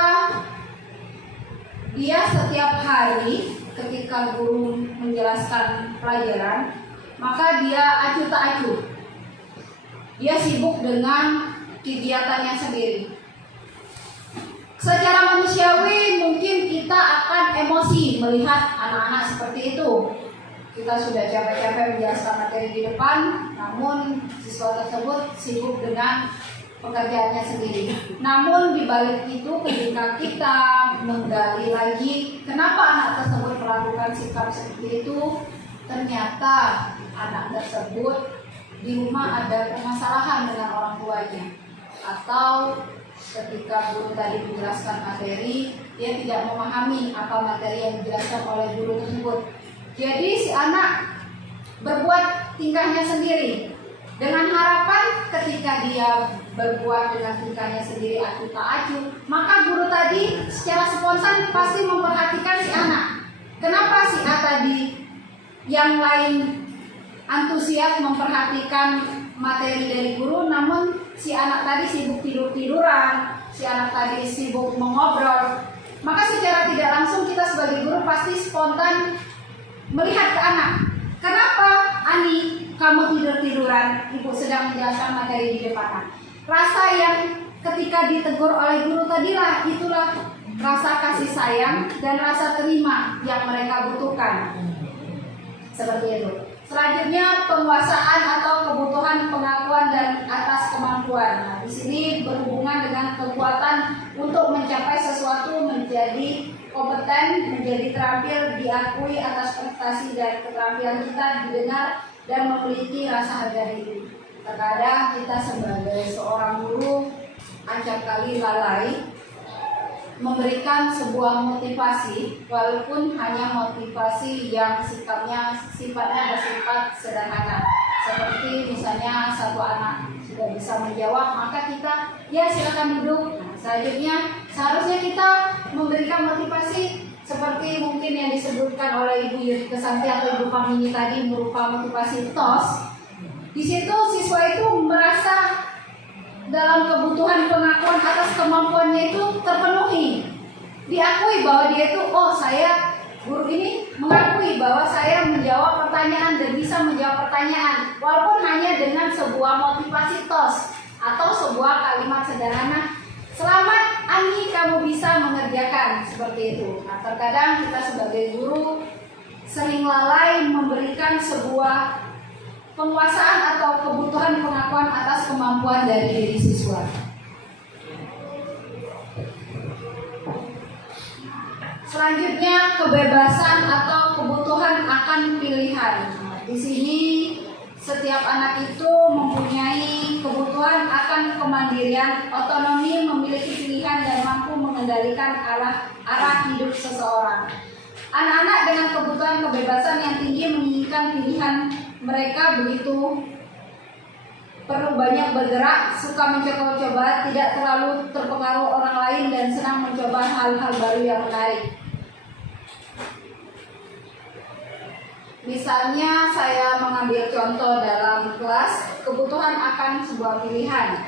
dia setiap hari ketika guru menjelaskan pelajaran, maka dia acuh tak acuh. Dia sibuk dengan kegiatannya sendiri. Secara manusiawi mungkin kita akan emosi melihat anak-anak seperti itu. Kita sudah capek-capek menjelaskan materi di depan, namun siswa tersebut sibuk dengan pekerjaannya sendiri. Namun di balik itu, ketika kita menggali lagi kenapa anak tersebut melakukan sikap seperti itu, ternyata anak tersebut di rumah ada permasalahan dengan orang tuanya, atau ketika guru tadi menjelaskan materi, dia tidak memahami apa materi yang dijelaskan oleh guru tersebut. Jadi si anak berbuat tingkahnya sendiri dengan harapan ketika dia berbuat dengan tingkahnya sendiri acuh tak acuh, maka guru tadi secara spontan pasti memperhatikan si anak. Kenapa si A tadi yang lain antusias memperhatikan materi dari guru, namun si anak tadi sibuk tiduran, si anak tadi sibuk mengobrol? Maka secara tidak langsung kita sebagai guru pasti spontan melihat ke anak. Kenapa Ani kamu tiduran? Ibu sedang menjelaskan materi di depan. Rasa yang ketika ditegur oleh guru tadilah, itulah rasa kasih sayang dan rasa terima yang mereka butuhkan. Seperti itu. Selanjutnya penguasaan atau kebutuhan pengakuan dan atas kemampuan. Nah, di sini berhubungan dengan kekuatan untuk mencapai sesuatu, menjadi kompeten, menjadi terampil, diakui atas prestasi dan keterampilan kita, didengar dan memiliki rasa harga diri. Terkadang kita sebagai seorang guru acap kali lalai memberikan sebuah motivasi, walaupun hanya motivasi yang sifatnya bersifat sederhana, seperti misalnya satu anak sudah bisa menjawab, maka kita ya silakan duduk. Nah, selanjutnya seharusnya kita memberikan motivasi seperti mungkin yang disebutkan oleh Ibu Yuri Kesanti atau Ibu Pamini tadi, berupa motivasi TOS. Di situ siswa itu merasa dalam kebutuhan pengakuan atas kemampuannya itu terpenuhi, diakui bahwa dia itu, oh saya guru ini mengakui bahwa saya menjawab pertanyaan dan bisa menjawab pertanyaan, walaupun hanya dengan sebuah motivasi TOS atau sebuah kalimat sederhana, selamat Ani kamu bisa mengerjakan, seperti itu. Nah, terkadang kita sebagai guru sering lalai memberikan sebuah penguasaan atau kebutuhan pengakuan atas kemampuan dari diri siswa. Selanjutnya kebebasan atau kebutuhan akan pilihan. Nah, di sini setiap anak itu mempunyai kebutuhan akan kemandirian, otonomi, memiliki pilihan dan mampu mengendalikan arah hidup seseorang. Anak-anak dengan kebutuhan kebebasan yang tinggi menginginkan pilihan. Mereka begitu perlu banyak bergerak, suka mencoba-coba, tidak terlalu terpengaruh orang lain dan senang mencoba hal-hal baru yang menarik. Misalnya saya mengambil contoh dalam kelas, kebutuhan akan sebuah pilihan.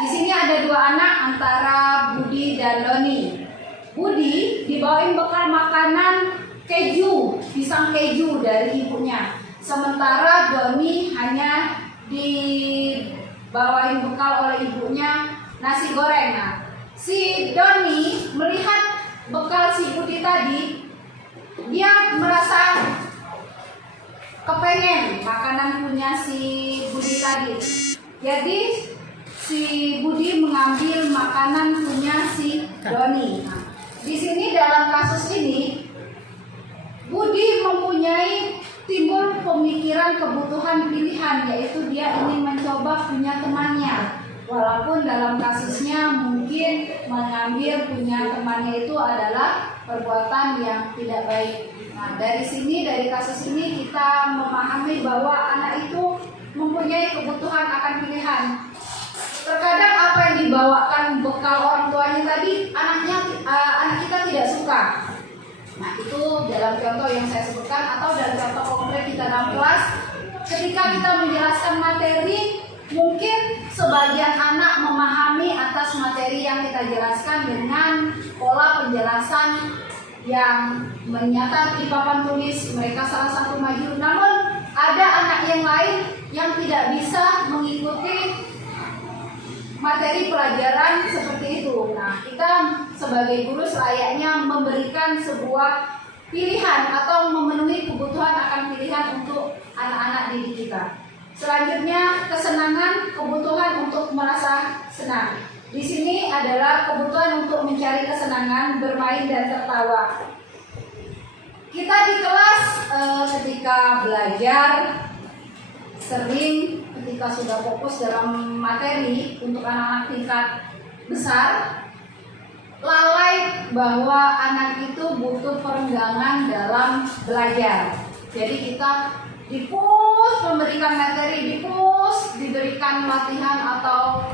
Di sini ada dua anak antara Budi dan Doni. Budi dibawain bekal makanan keju, pisang keju dari ibunya. Sementara Doni hanya dibawain bekal oleh ibunya nasi goreng. Nah, si Doni melihat bekal si Budi tadi, dia merasa kepengen makanan punya si Budi tadi. Jadi si Budi mengambil makanan punya si Doni. Nah, di sini dalam kasus ini Budi mempunyai timbul pemikiran kebutuhan pilihan, yaitu dia ingin mencoba punya temannya, walaupun dalam kasusnya mungkin mengambil punya temannya itu adalah perbuatan yang tidak baik. Nah, dari sini, dari kasus ini kita memahami bahwa anak itu mempunyai kebutuhan akan pilihan. Terkadang apa yang dibawakan bekal orang tuanya tadi anak kita tidak suka. Nah, itu dalam contoh yang saya sebutkan, atau dalam contoh konkret kita dalam kelas, ketika kita menjelaskan materi, mungkin sebagian anak memahami atas materi yang kita jelaskan dengan pola penjelasan yang menyatat di papan tulis, mereka salah satu maju. Namun ada anak yang lain yang tidak bisa mengikuti materi pelajaran seperti itu. Nah, kita sebagai guru selayaknya memberikan sebuah pilihan atau memenuhi kebutuhan akan pilihan untuk anak-anak didik kita. Selanjutnya, kesenangan, kebutuhan untuk merasa senang. Di sini adalah kebutuhan untuk mencari kesenangan, bermain dan tertawa. Kita di kelas ketika belajar sering ketika sudah fokus dalam materi untuk anak-anak tingkat besar, lalai bahwa anak itu butuh perenggangan dalam belajar. Jadi kita dipus memberikan materi, dipus diberikan latihan atau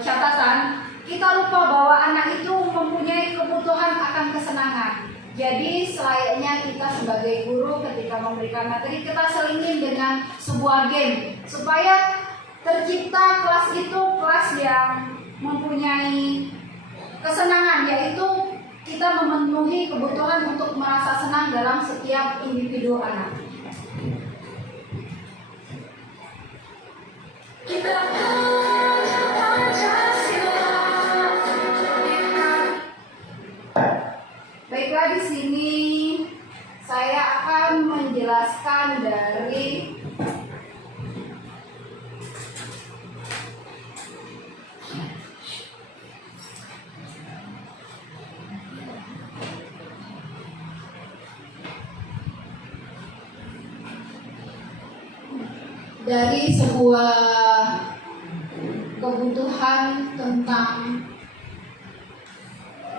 catatan, kita lupa bahwa anak itu mempunyai kebutuhan akan kesenangan. Jadi selayaknya kita sebagai guru ketika memberikan materi, kita selingin dengan sebuah game supaya tercipta kelas itu kelas yang mempunyai kesenangan, yaitu kita memenuhi kebutuhan untuk merasa senang dalam setiap individu anak. Kita menjelaskan dari sebuah kebutuhan tentang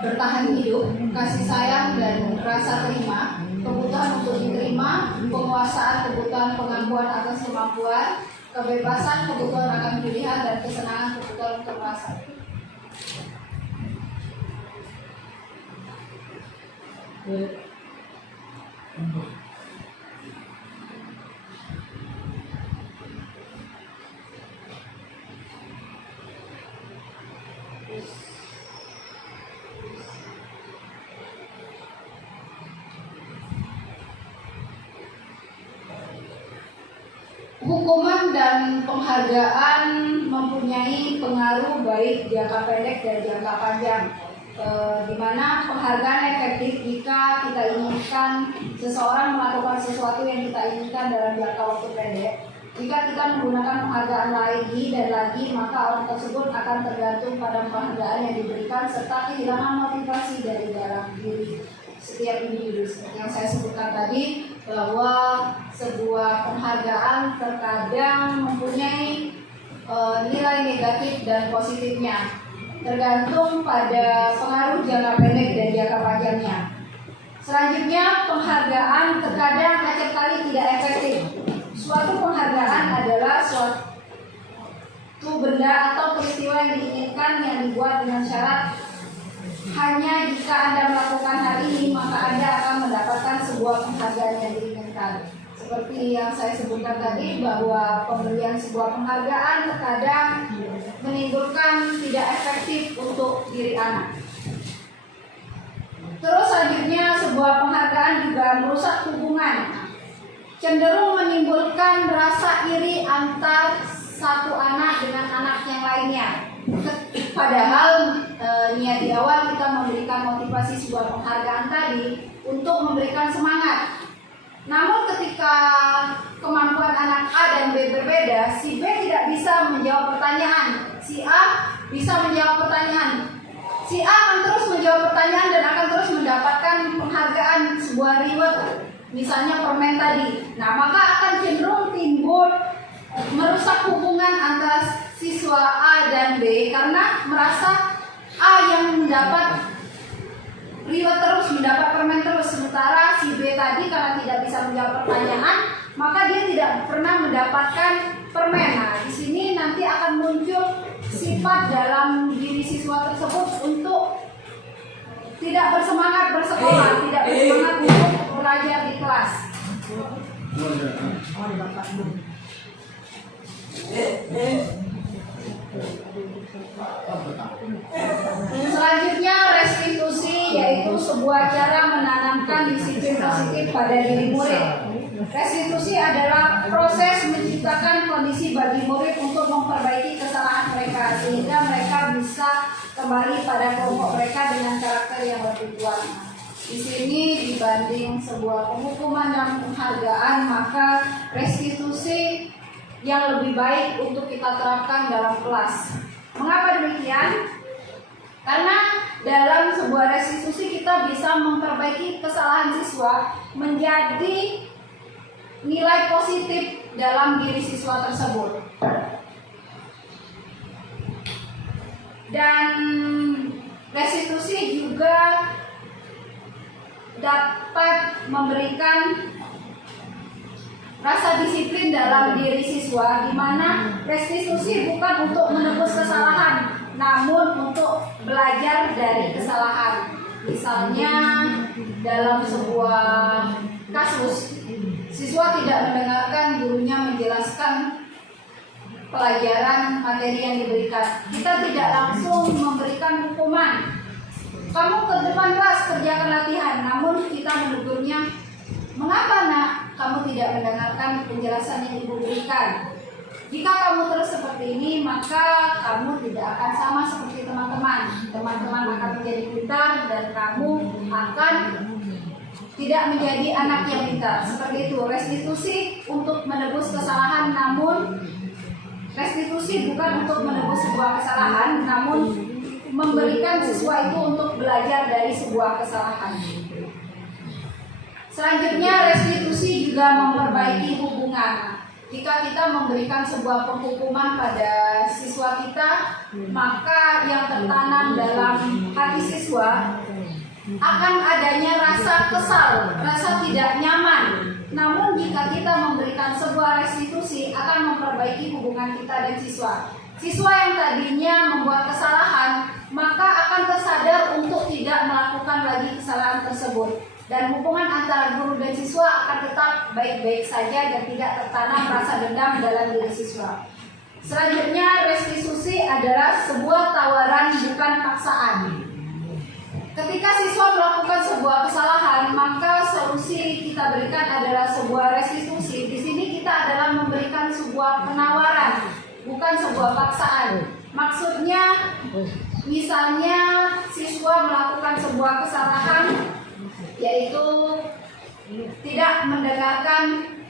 bertahan hidup, kasih sayang dan rasa terima, kebutuhan untuk diterima, penguasaan kebutuhan pengakuan atas kemampuan, kebebasan kebutuhan akan pilihan, dan kesenangan kebutuhan untuk merasa. Hukuman dan penghargaan mempunyai pengaruh baik jangka pendek dan jangka panjang, di mana penghargaan efektif jika kita inginkan seseorang melakukan sesuatu yang kita inginkan dalam jangka waktu pendek. Jika kita menggunakan penghargaan lagi dan lagi, maka orang tersebut akan tergantung pada penghargaan yang diberikan serta kehilangan motivasi dari dalam diri setiap individu. Seperti yang saya sebutkan tadi, bahwa sebuah penghargaan terkadang mempunyai nilai negatif dan positifnya, tergantung pada pengaruh jangka pendek dan jangka panjangnya. Selanjutnya, penghargaan terkadang acap kali tidak efektif. Suatu penghargaan adalah suatu benda atau peristiwa yang diinginkan yang dibuat dengan syarat hanya jika Anda melakukan hal ini maka Anda akan mendapatkan sebuah penghargaan yang diinginkan. Seperti yang saya sebutkan tadi, bahwa pemberian sebuah penghargaan terkadang menimbulkan tidak efektif untuk diri anak. Terus selanjutnya, sebuah penghargaan juga merusak hubungan, cenderung menimbulkan rasa iri antar satu anak dengan anak yang lainnya. Padahal niat di awal kita memberikan motivasi sebuah penghargaan tadi untuk memberikan semangat. Namun ketika kemampuan anak A dan B berbeda, si B tidak bisa menjawab pertanyaan, si A bisa menjawab pertanyaan. Si A akan terus menjawab pertanyaan dan akan terus mendapatkan penghargaan sebuah reward, misalnya permen tadi. Nah, maka akan cenderung timbul merusak hubungan antara siswa A dan B karena merasa A yang mendapat reward terus, mendapat permen terus, sementara si B tadi karena tidak bisa menjawab pertanyaan maka dia tidak pernah mendapatkan permen. Nah, di sini nanti akan muncul sifat dalam diri siswa tersebut untuk tidak bersemangat bersekolah, tidak bersemangat untuk belajar di kelas. Selanjutnya, restitusi yaitu sebuah cara menanamkan disiplin positif pada diri murid. Restitusi adalah proses menciptakan kondisi bagi murid untuk memperbaiki kesalahan mereka sehingga mereka bisa kembali pada kelompok mereka dengan karakter yang lebih kuat. Di sini dibanding sebuah penghukuman dan penghargaan, maka restitusi yang lebih baik untuk kita terapkan dalam kelas. Mengapa demikian? Karena dalam sebuah restitusi kita bisa memperbaiki kesalahan siswa menjadi nilai positif dalam diri siswa tersebut. Dan restitusi juga dapat memberikan rasa disiplin dalam diri siswa, di mana restitusi bukan untuk menebus kesalahan, namun untuk belajar dari kesalahan. Misalnya dalam sebuah kasus, siswa tidak mendengarkan gurunya menjelaskan pelajaran materi yang diberikan. Kita tidak langsung memberikan hukuman, kamu ke depan kelas kerjakan latihan, namun kita menegurnya, mengapa nak kamu tidak mendengarkan penjelasan yang ibu berikan? Jika kamu terus seperti ini, maka kamu tidak akan sama seperti teman-teman. Teman-teman akan menjadi pintar dan kamu akan tidak menjadi anak yang pintar. Seperti itu, restitusi untuk menebus kesalahan, namun restitusi bukan untuk menebus sebuah kesalahan, namun memberikan siswa itu untuk belajar dari sebuah kesalahan. Selanjutnya, restitusi juga memperbaiki hubungan. Jika kita memberikan sebuah penghukuman pada siswa kita, maka yang tertanam dalam hati siswa akan adanya rasa kesal, rasa tidak nyaman. Namun jika kita memberikan sebuah restitusi, akan memperbaiki hubungan kita dan siswa. Siswa yang tadinya membuat kesalahan, maka akan tersadar untuk tidak melakukan lagi kesalahan tersebut. Dan hubungan antara guru dan siswa akan tetap baik-baik saja dan tidak tertanam rasa dendam dalam diri siswa. Selanjutnya, restitusi adalah sebuah tawaran, bukan paksaan. Ketika siswa melakukan sebuah kesalahan, maka solusi kita berikan adalah sebuah restitusi. Di sini kita adalah memberikan sebuah penawaran, bukan sebuah paksaan. Maksudnya, misalnya siswa melakukan sebuah kesalahan, yaitu tidak mendengarkan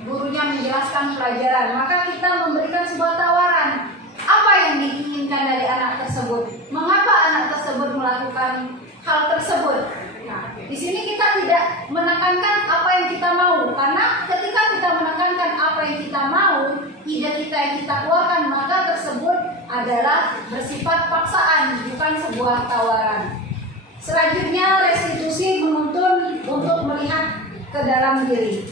gurunya menjelaskan pelajaran, maka kita memberikan sebuah tawaran. Apa yang diinginkan dari anak tersebut? Mengapa anak tersebut melakukan hal tersebut? Nah, di sini kita tidak menekankan apa yang kita mau, karena ketika kita menekankan apa yang kita mau, ide kita yang kita keluarkan, maka tersebut adalah bersifat paksaan, bukan sebuah tawaran. Selanjutnya, restitusi menuntun untuk melihat ke dalam diri.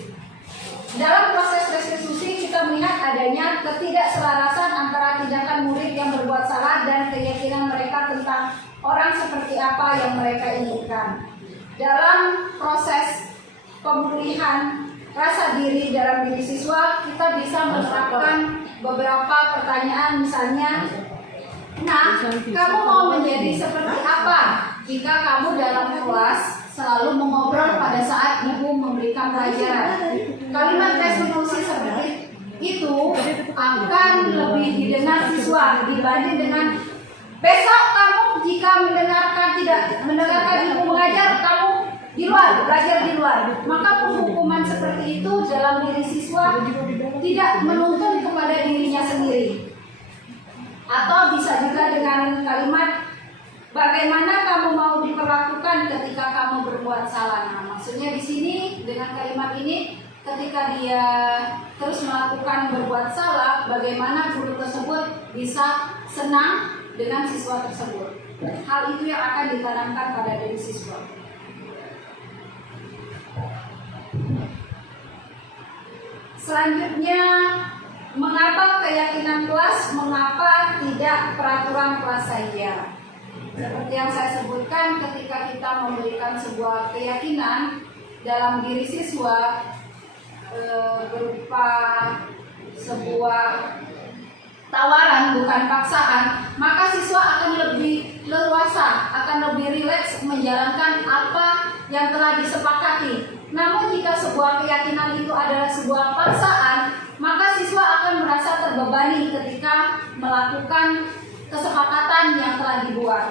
Dalam proses restitusi kita melihat adanya ketidakselarasan antara tindakan murid yang berbuat salah dan keyakinan mereka tentang orang seperti apa yang mereka inginkan. Dalam proses pemulihan rasa diri dalam diri siswa, kita bisa menerapkan beberapa pertanyaan, misalnya, nah, kamu mau menjadi seperti apa jika kamu dalam kelas selalu mengobrol pada saat ibu memberikan pelajaran? Kalimat restitusi seperti itu akan lebih didengar siswa dibanding dengan besok kamu jika tidak mendengarkan ibu mengajar, kamu di luar, belajar di luar. Maka penghukuman seperti itu dalam diri siswa tidak menuntun kepada dirinya sendiri. Atau bisa juga dengan kalimat, bagaimana kamu mau diperlakukan ketika kamu berbuat salah. Nah, maksudnya di sini dengan kalimat ini, ketika dia terus melakukan berbuat salah, bagaimana guru tersebut bisa senang dengan siswa tersebut. Hal itu yang akan ditanamkan pada diri siswa. Selanjutnya, mengapa keyakinan kelas, mengapa tidak peraturan kelas saja? Seperti yang saya sebutkan, ketika kita memberikan sebuah keyakinan dalam diri siswa berupa sebuah tawaran, bukan paksaan, maka siswa akan lebih leluasa, akan lebih rileks menjalankan apa yang telah disepakati. Namun jika sebuah keyakinan itu adalah sebuah paksaan, maka siswa akan merasa terbebani ketika melakukan kesepakatan yang telah dibuat.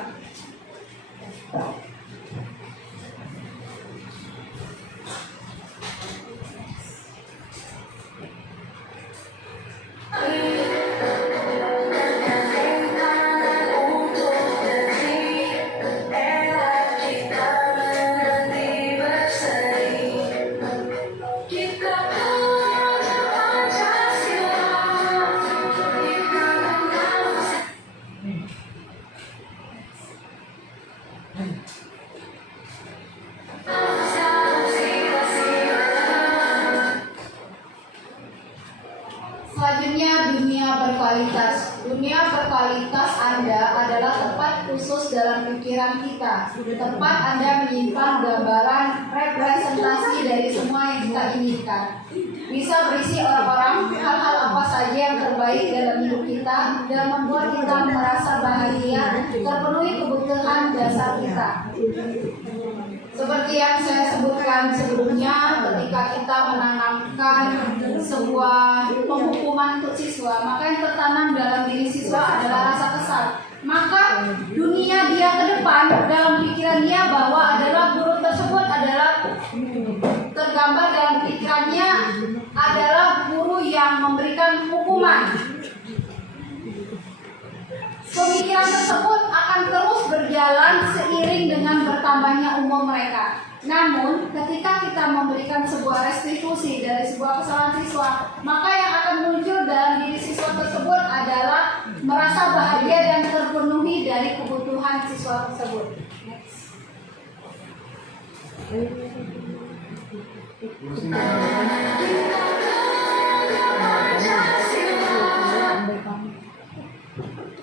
Selanjutnya, dunia berkualitas. Dunia berkualitas Anda adalah tempat khusus dalam pikiran kita. Tempat Anda menyimpan gambaran representasi dari semua yang kita inginkan. Bisa berisi orang-orang, hal-hal apa saja yang terbaik dalam hidup kita dan membuat kita merasa bahagia, terpenuhi kebutuhan dasar kita. Seperti yang saya sebutkan sebelumnya, ketika kita menanamkan sebuah penghukuman untuk siswa, maka yang tertanam dalam diri siswa adalah rasa kesal. Maka dunia dia ke depan dalam pikiran dia bahwa adalah guru tersebut adalah pemikiran tersebut akan terus berjalan seiring dengan bertambahnya umur mereka. Namun, ketika kita memberikan sebuah restitusi dari sebuah kesalahan siswa, maka yang akan muncul dalam diri siswa tersebut adalah merasa bahagia dan terpenuhi dari kebutuhan siswa tersebut. Next.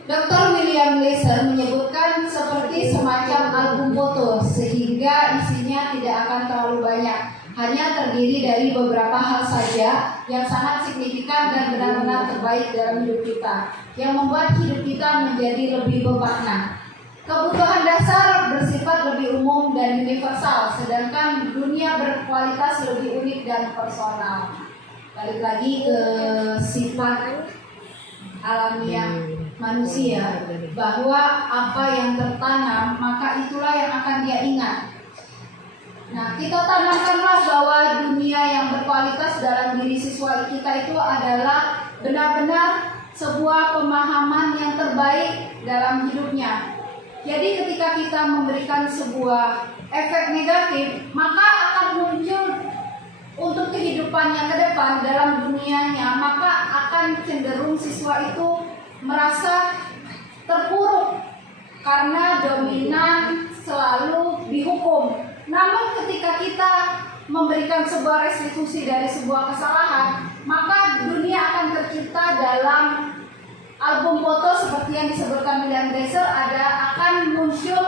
Dr. William Glasser menyebutkan seperti semacam album foto, sehingga isinya tidak akan terlalu banyak, hanya terdiri dari beberapa hal saja yang sangat signifikan dan benar-benar terbaik dalam hidup kita, yang membuat hidup kita menjadi lebih bermakna. Kebutuhan dasar bersifat lebih umum dan universal, sedangkan dunia berkualitas lebih unik dan personal. Balik lagi ke sifat alamiah manusia, bahwa apa yang tertanam maka itulah yang akan dia ingat. Nah, kita tanamkanlah bahwa dunia yang berkualitas dalam diri siswa kita itu adalah benar-benar sebuah pemahaman yang terbaik dalam hidupnya. Jadi ketika kita memberikan sebuah efek negatif, maka akan muncul untuk kehidupannya ke depan dalam dunianya, maka akan cenderung siswa itu merasa terpuruk karena dominan selalu dihukum. Namun ketika kita memberikan sebuah restitusi dari sebuah kesalahan, maka dunia akan tercipta dalam album foto seperti yang disebutkan William Glasser, akan muncul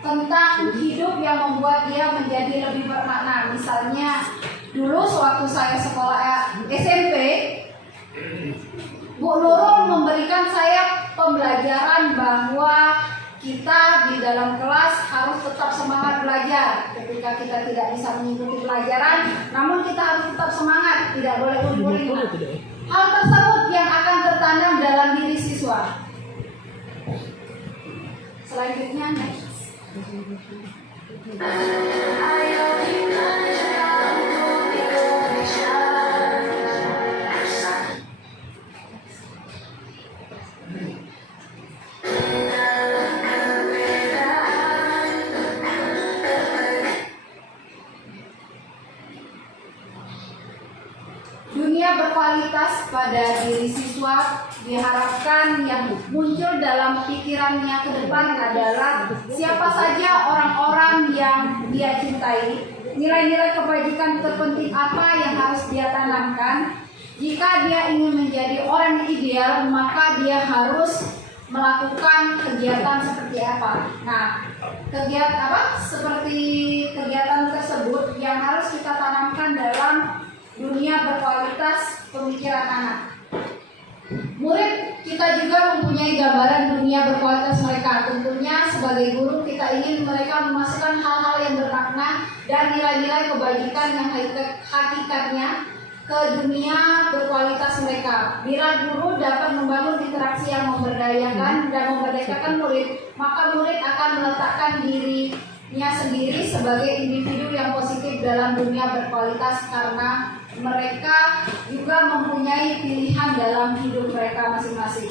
tentang hidup yang membuat dia menjadi lebih bermakna. Misalnya dulu sewaktu saya sekolah SMP, Bu Nurul memberikan saya pembelajaran bahwa kita di dalam kelas harus tetap semangat belajar. Ketika kita tidak bisa mengikuti pelajaran, namun kita harus tetap semangat, tidak boleh ulur-ulur. Hal tersebut yang akan tertanam dalam diri siswa. Selanjutnya next. Dunia berkualitas pada diri siswa diharapkan yang muncul dalam pikirannya ke depan adalah siapa saja orang-orang yang dia cintai, nilai-nilai kebajikan terpenting apa yang harus dia tanamkan. Jika dia ingin menjadi orang ideal, maka dia harus melakukan kegiatan seperti apa. Nah, kegiatan apa? Seperti kegiatan tersebut yang harus kita tanamkan dalam dunia berkualitas pemikiran anak. Murid kita juga mempunyai gambaran dunia berkualitas mereka. Tentunya sebagai guru kita ingin mereka memasukkan hal-hal yang bermakna dan nilai-nilai kebajikan yang hakikatnya ke dunia berkualitas mereka. Bila guru dapat membangun interaksi yang memberdayakan dan memerdekakan murid, maka murid akan meletakkan dirinya sendiri sebagai individu yang positif dalam dunia berkualitas, karena mereka juga mempunyai pilihan dalam hidup mereka masing-masing.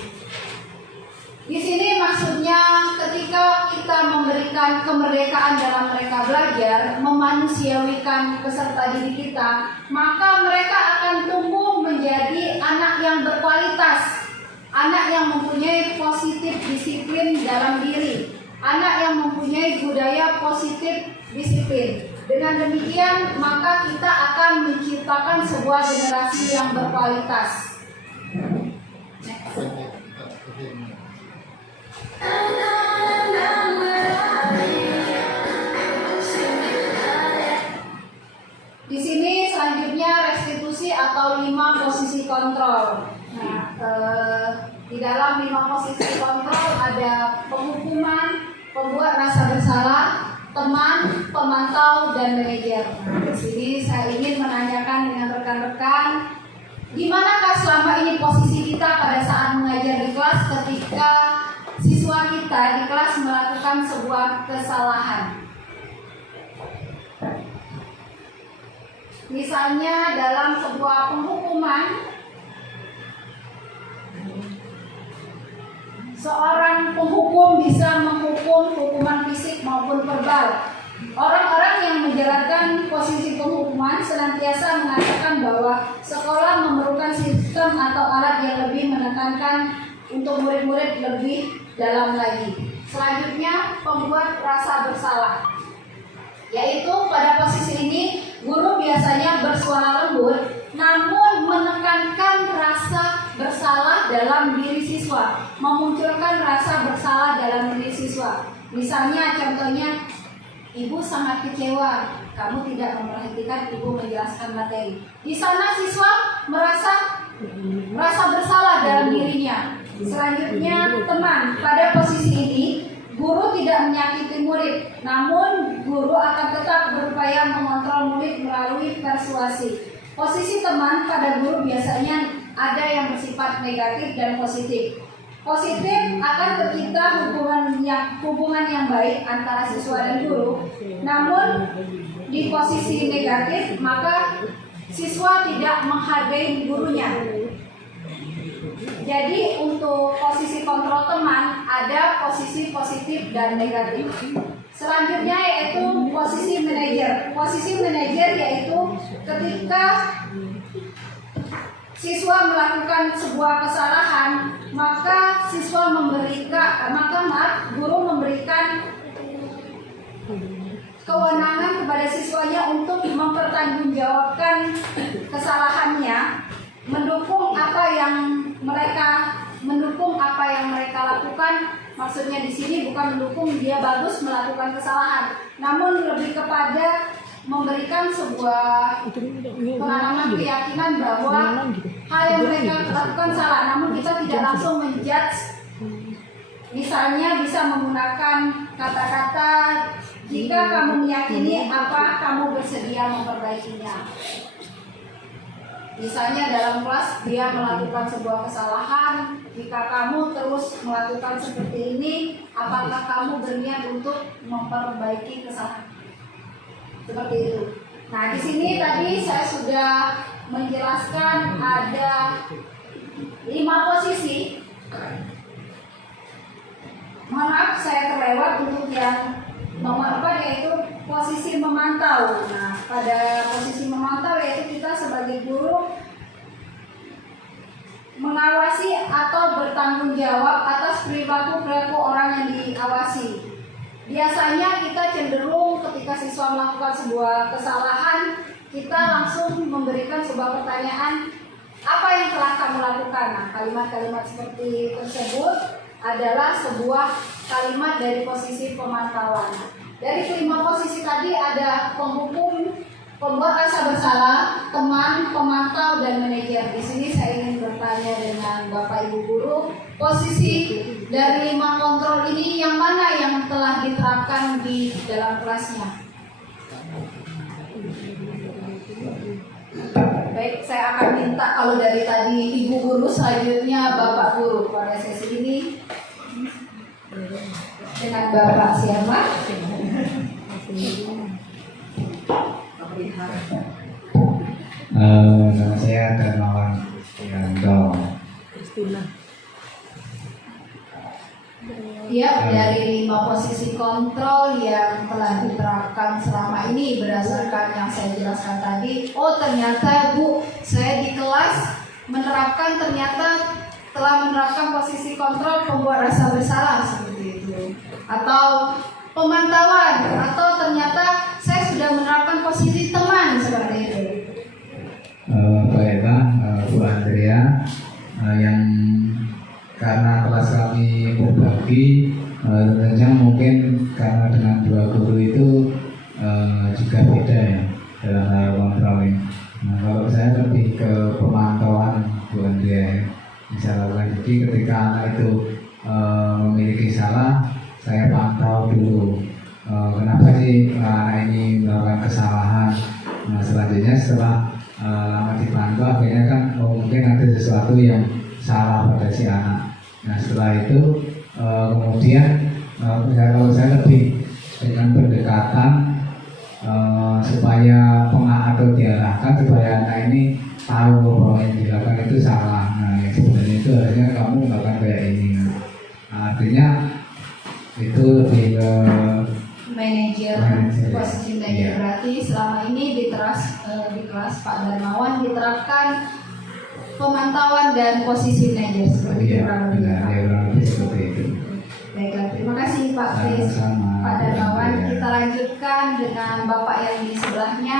Di sini maksudnya ketika kita memberikan kemerdekaan dalam mereka belajar, memanusiawikan peserta didik kita, maka mereka akan tumbuh menjadi anak yang berkualitas, anak yang mempunyai positif disiplin dalam diri, anak yang mempunyai budaya positif disiplin. Dengan demikian, maka kita akan menciptakan sebuah generasi yang berkualitas. Di sini selanjutnya restitusi atau 5 posisi kontrol. Nah, di dalam 5 posisi kontrol ada penghukuman, pembuat rasa bersalah, teman, pemantau, dan manajer. Nah, di sini saya ingin menanyakan dengan rekan-rekan, di manakah selama ini posisi kita pada saat mengajar di kelas ketika siswa kita di kelas melakukan sebuah kesalahan? Misalnya dalam sebuah penghukuman, Seorang penghukum bisa menghukum hukuman fisik maupun verbal. Orang-orang yang menjalankan posisi penghukuman senantiasa mengatakan bahwa sekolah memerlukan sistem atau alat yang lebih menekankan untuk murid-murid lebih dalam lagi. Selanjutnya, pembuat rasa bersalah. Yaitu pada posisi ini, guru biasanya bersuara lembut namun menekankan rasa bersalah dalam diri siswa, memunculkan rasa bersalah dalam diri siswa. Misalnya, contohnya, ibu sangat kecewa, kamu tidak memperhatikan ibu menjelaskan materi. Di sana siswa merasa rasa bersalah dalam dirinya. Selanjutnya, teman. Pada posisi ini, guru tidak menyakiti murid, namun guru akan tetap berupaya mengontrol murid melalui persuasi. Posisi teman pada guru biasanya ada yang bersifat negatif dan positif. Positif akan tercipta hubungan yang baik antara siswa dan guru. Namun di posisi negatif maka siswa tidak menghargai gurunya. Jadi untuk posisi kontrol teman ada posisi positif dan negatif. Selanjutnya yaitu posisi manajer. Posisi manajer yaitu ketika siswa melakukan sebuah kesalahan, maka guru memberikan kewenangan kepada siswanya untuk mempertanggungjawabkan kesalahannya, mendukung apa yang mereka lakukan. Maksudnya di sini bukan mendukung dia bagus melakukan kesalahan, namun lebih kepada memberikan sebuah pengalaman keyakinan bahwa hal yang mereka lakukan salah, namun kita tidak langsung menjudge. Misalnya bisa menggunakan kata-kata, jika kamu meyakini apa, kamu bersedia memperbaikinya. Misalnya dalam kelas dia melakukan sebuah kesalahan, jika kamu terus melakukan seperti ini, apakah kamu berniat untuk memperbaiki kesalahan? Seperti itu. Nah, di sini tadi saya sudah menjelaskan ada 5 posisi. Mohon maaf saya terlewat untuk yang nomor 4 yaitu posisi memantau. Nah, pada posisi memantau yaitu kita sebagai guru mengawasi atau bertanggung jawab atas perilaku orang yang diawasi. Biasanya kita cenderung ketika siswa melakukan sebuah kesalahan, kita langsung memberikan sebuah pertanyaan, apa yang telah kamu lakukan? Nah, kalimat-kalimat seperti tersebut adalah sebuah kalimat dari posisi pemantauan. Dari kelima posisi tadi ada penghukum, pembuat rasa bersalah, teman, pemantau, dan manajer. Di sini saya ingin bertanya dengan Bapak Ibu guru, posisi dari 5 kontrol ini yang mana yang telah diterapkan di dalam kelasnya? Baik, saya akan minta kalau dari tadi Ibu guru, selanjutnya Bapak guru pada sesi ini dengan Bapak siapa? Nama saya Darmawan Yanto. Ya, dari 5 posisi kontrol yang telah diterapkan selama ini berdasarkan yang saya jelaskan tadi. Oh, ternyata Bu, saya di kelas ternyata telah menerapkan posisi kontrol pembuat rasa bersalah seperti itu. Atau pemantauan, atau ternyata saya sudah menerapkan posisi teman seperti itu. Baiklah, Bu Andrea, yang karena kelas kami berbagi, tentunya mungkin karena dengan 2 guru itu juga beda ya dalam hal kontrol ini. Nah, kalau saya lebih ke pemantauan Bu Andrea, misalnya jadi ketika anak itu memiliki salah, saya pantau dulu kenapa sih anak ini melakukan kesalahan. Nah, selanjutnya setelah lama dipantau, akhirnya kan mungkin ada sesuatu yang salah pada si anak. Nah, setelah itu kemudian kalau saya lebih dengan pendekatan supaya atau diarahkan supaya anak ini tahu bahwa yang dilakukan itu salah. Nah, yang sebenarnya itu harusnya kamu melakukan kayak ini. Nah, artinya itu lebih ke Manajer, Manajer, ya. posisi manajer. Iya. Berarti selama ini di kelas Pak Darmawan diterapkan pemantauan dan posisi manajer seperti itu iya, kurang lebih. benar, ya kurang lebih seperti itu. Baiklah, terima kasih Pak Kris. Sama-sama. Pak Darmawan, Ya. kita lanjutkan dengan Bapak yang di sebelahnya.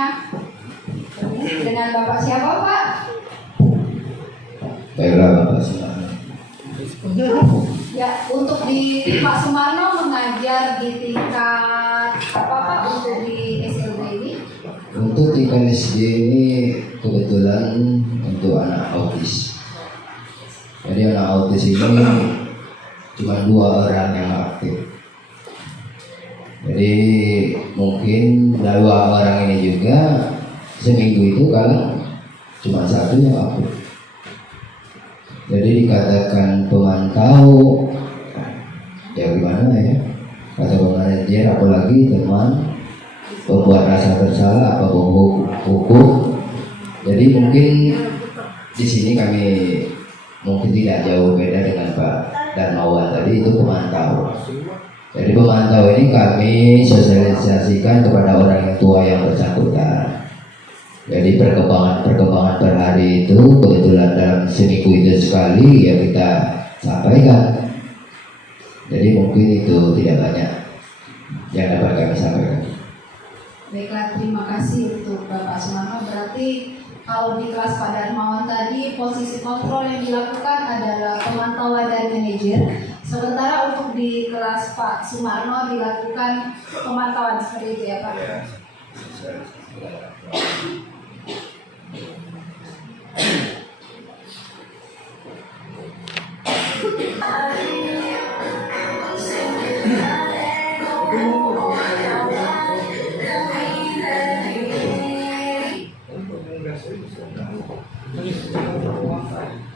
Dengan Bapak siapa Pak? Baiklah Bapak Sumarno. Ya, untuk di Pak Sumarno mengajar di tingkat apa Pak untuk di SLB ini? Untuk di KSD ini kebetulan untuk anak autis. Jadi anak autis ini cuma 2 orang yang aktif. Jadi mungkin 2 orang ini juga seminggu itu kadang cuma 1 yang aktif. Jadi dikatakan pemantau, ya gimana ya? Kata manajer apalagi teman membuat rasa bersalah apa hukum. Jadi mungkin di sini kami mungkin tidak jauh beda dengan Pak Darmawan tadi, itu pemantau. Jadi pemantau ini kami sosialisasikan kepada orang tua yang bersangkutan. Jadi perkembangan per hari itu kebetulan dalam seminggu itu sekali ya kita sampaikan. Jadi mungkin itu tidak banyak yang dapat kami sampaikan. Baiklah, terima kasih untuk Bapak Sumarno. Berarti kalau di kelas Pak Darmawan tadi posisi kontrol yang dilakukan adalah pemantauan dari manajer. Sementara untuk di kelas Pak Sumarno dilakukan pemantauan seperti itu ya Pak.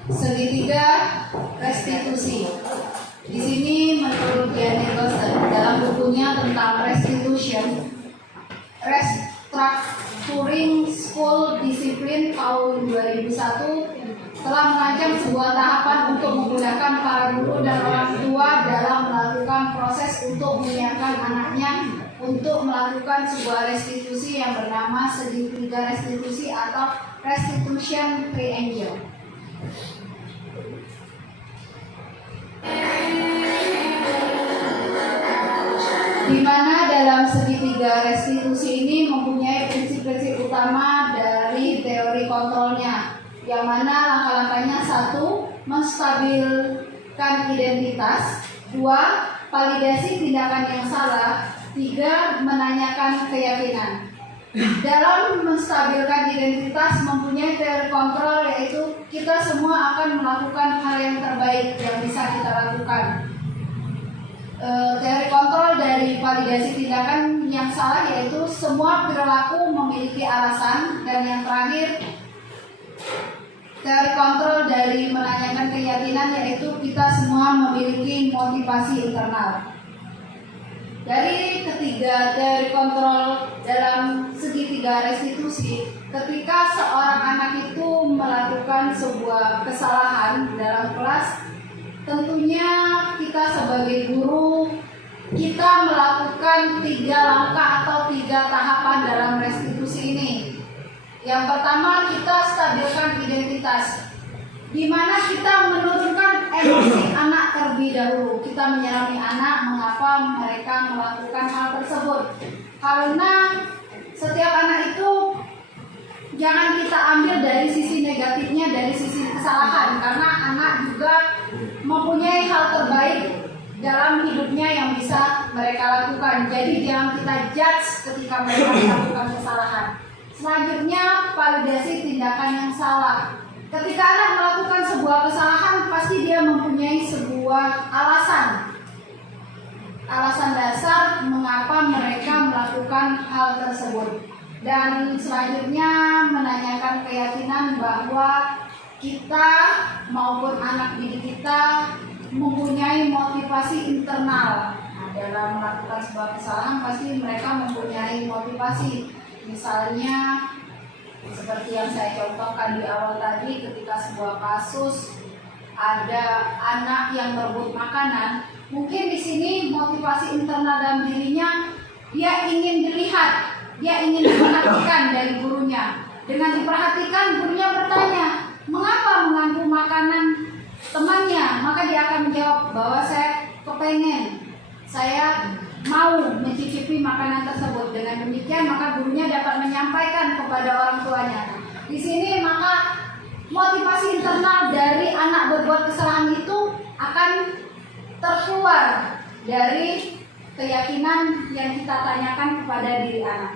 Segitiga restitusi. Di sini menurut Jan Nicholson dalam bukunya tentang restitution, Restructuring School Discipline tahun 2001 telah merancang sebuah tahapan untuk memudahkan para guru dan orang tua dalam melakukan proses untuk menyiapkan anaknya untuk melakukan sebuah restitusi yang bernama segitiga restitusi atau restitution triangle. Di mana dalam segitiga restitusi ini mempunyai prinsip-prinsip utama dari teori kontrolnya, yang mana langkah-langkahnya: 1. Menstabilkan identitas, 2. Validasi tindakan yang salah, 3. Menanyakan keyakinan. Dalam menstabilkan identitas mempunyai teori kontrol, yaitu kita semua akan melakukan hal yang terbaik yang bisa kita lakukan. Teori kontrol dari validasi tindakan yang salah yaitu semua perilaku memiliki alasan, dan yang terakhir teori kontrol dari menanyakan keyakinan yaitu kita semua memiliki motivasi internal. Dari ketiga teori kontrol dalam segitiga restitusi, ketika seorang anak itu melakukan sebuah kesalahan dalam kelas, tentunya kita sebagai guru, kita melakukan 3 langkah atau 3 tahapan dalam restitusi ini. Yang pertama, kita stabilkan identitas, di mana kita menurunkan emosi anak terlebih dahulu. Kita menyelami anak mengapa mereka melakukan hal tersebut. Karena setiap anak itu jangan kita ambil dari sisi negatifnya, dari sisi kesalahan, karena anak juga mempunyai hal terbaik dalam hidupnya yang bisa mereka lakukan. Jadi jangan kita judge ketika mereka melakukan kesalahan. Selanjutnya, validasi tindakan yang salah. Ketika anak melakukan sebuah kesalahan, pasti dia mempunyai sebuah alasan dasar mengapa mereka melakukan hal tersebut. Dan selanjutnya, menanyakan keyakinan bahwa kita maupun anak didik kita mempunyai motivasi internal. Nah, dalam melakukan sebuah kesalahan pasti mereka mempunyai motivasi. Misalnya seperti yang saya contohkan di awal tadi, ketika sebuah kasus ada anak yang berebut makanan, Mungkin di sini motivasi internal dalam dirinya, dia ingin dilihat, dia ingin diperhatikan dari gurunya. Dengan diperhatikan, gurunya bertanya, mengapa mengganggu makanan temannya? Maka dia akan menjawab bahwa saya kepengen, saya mau mencicipi makanan tersebut. Dengan demikian, maka gurunya dapat menyampaikan kepada orang tuanya. Di sini maka motivasi internal dari anak berbuat kesalahan itu akan terkeluar dari keyakinan yang kita tanyakan kepada diri anak.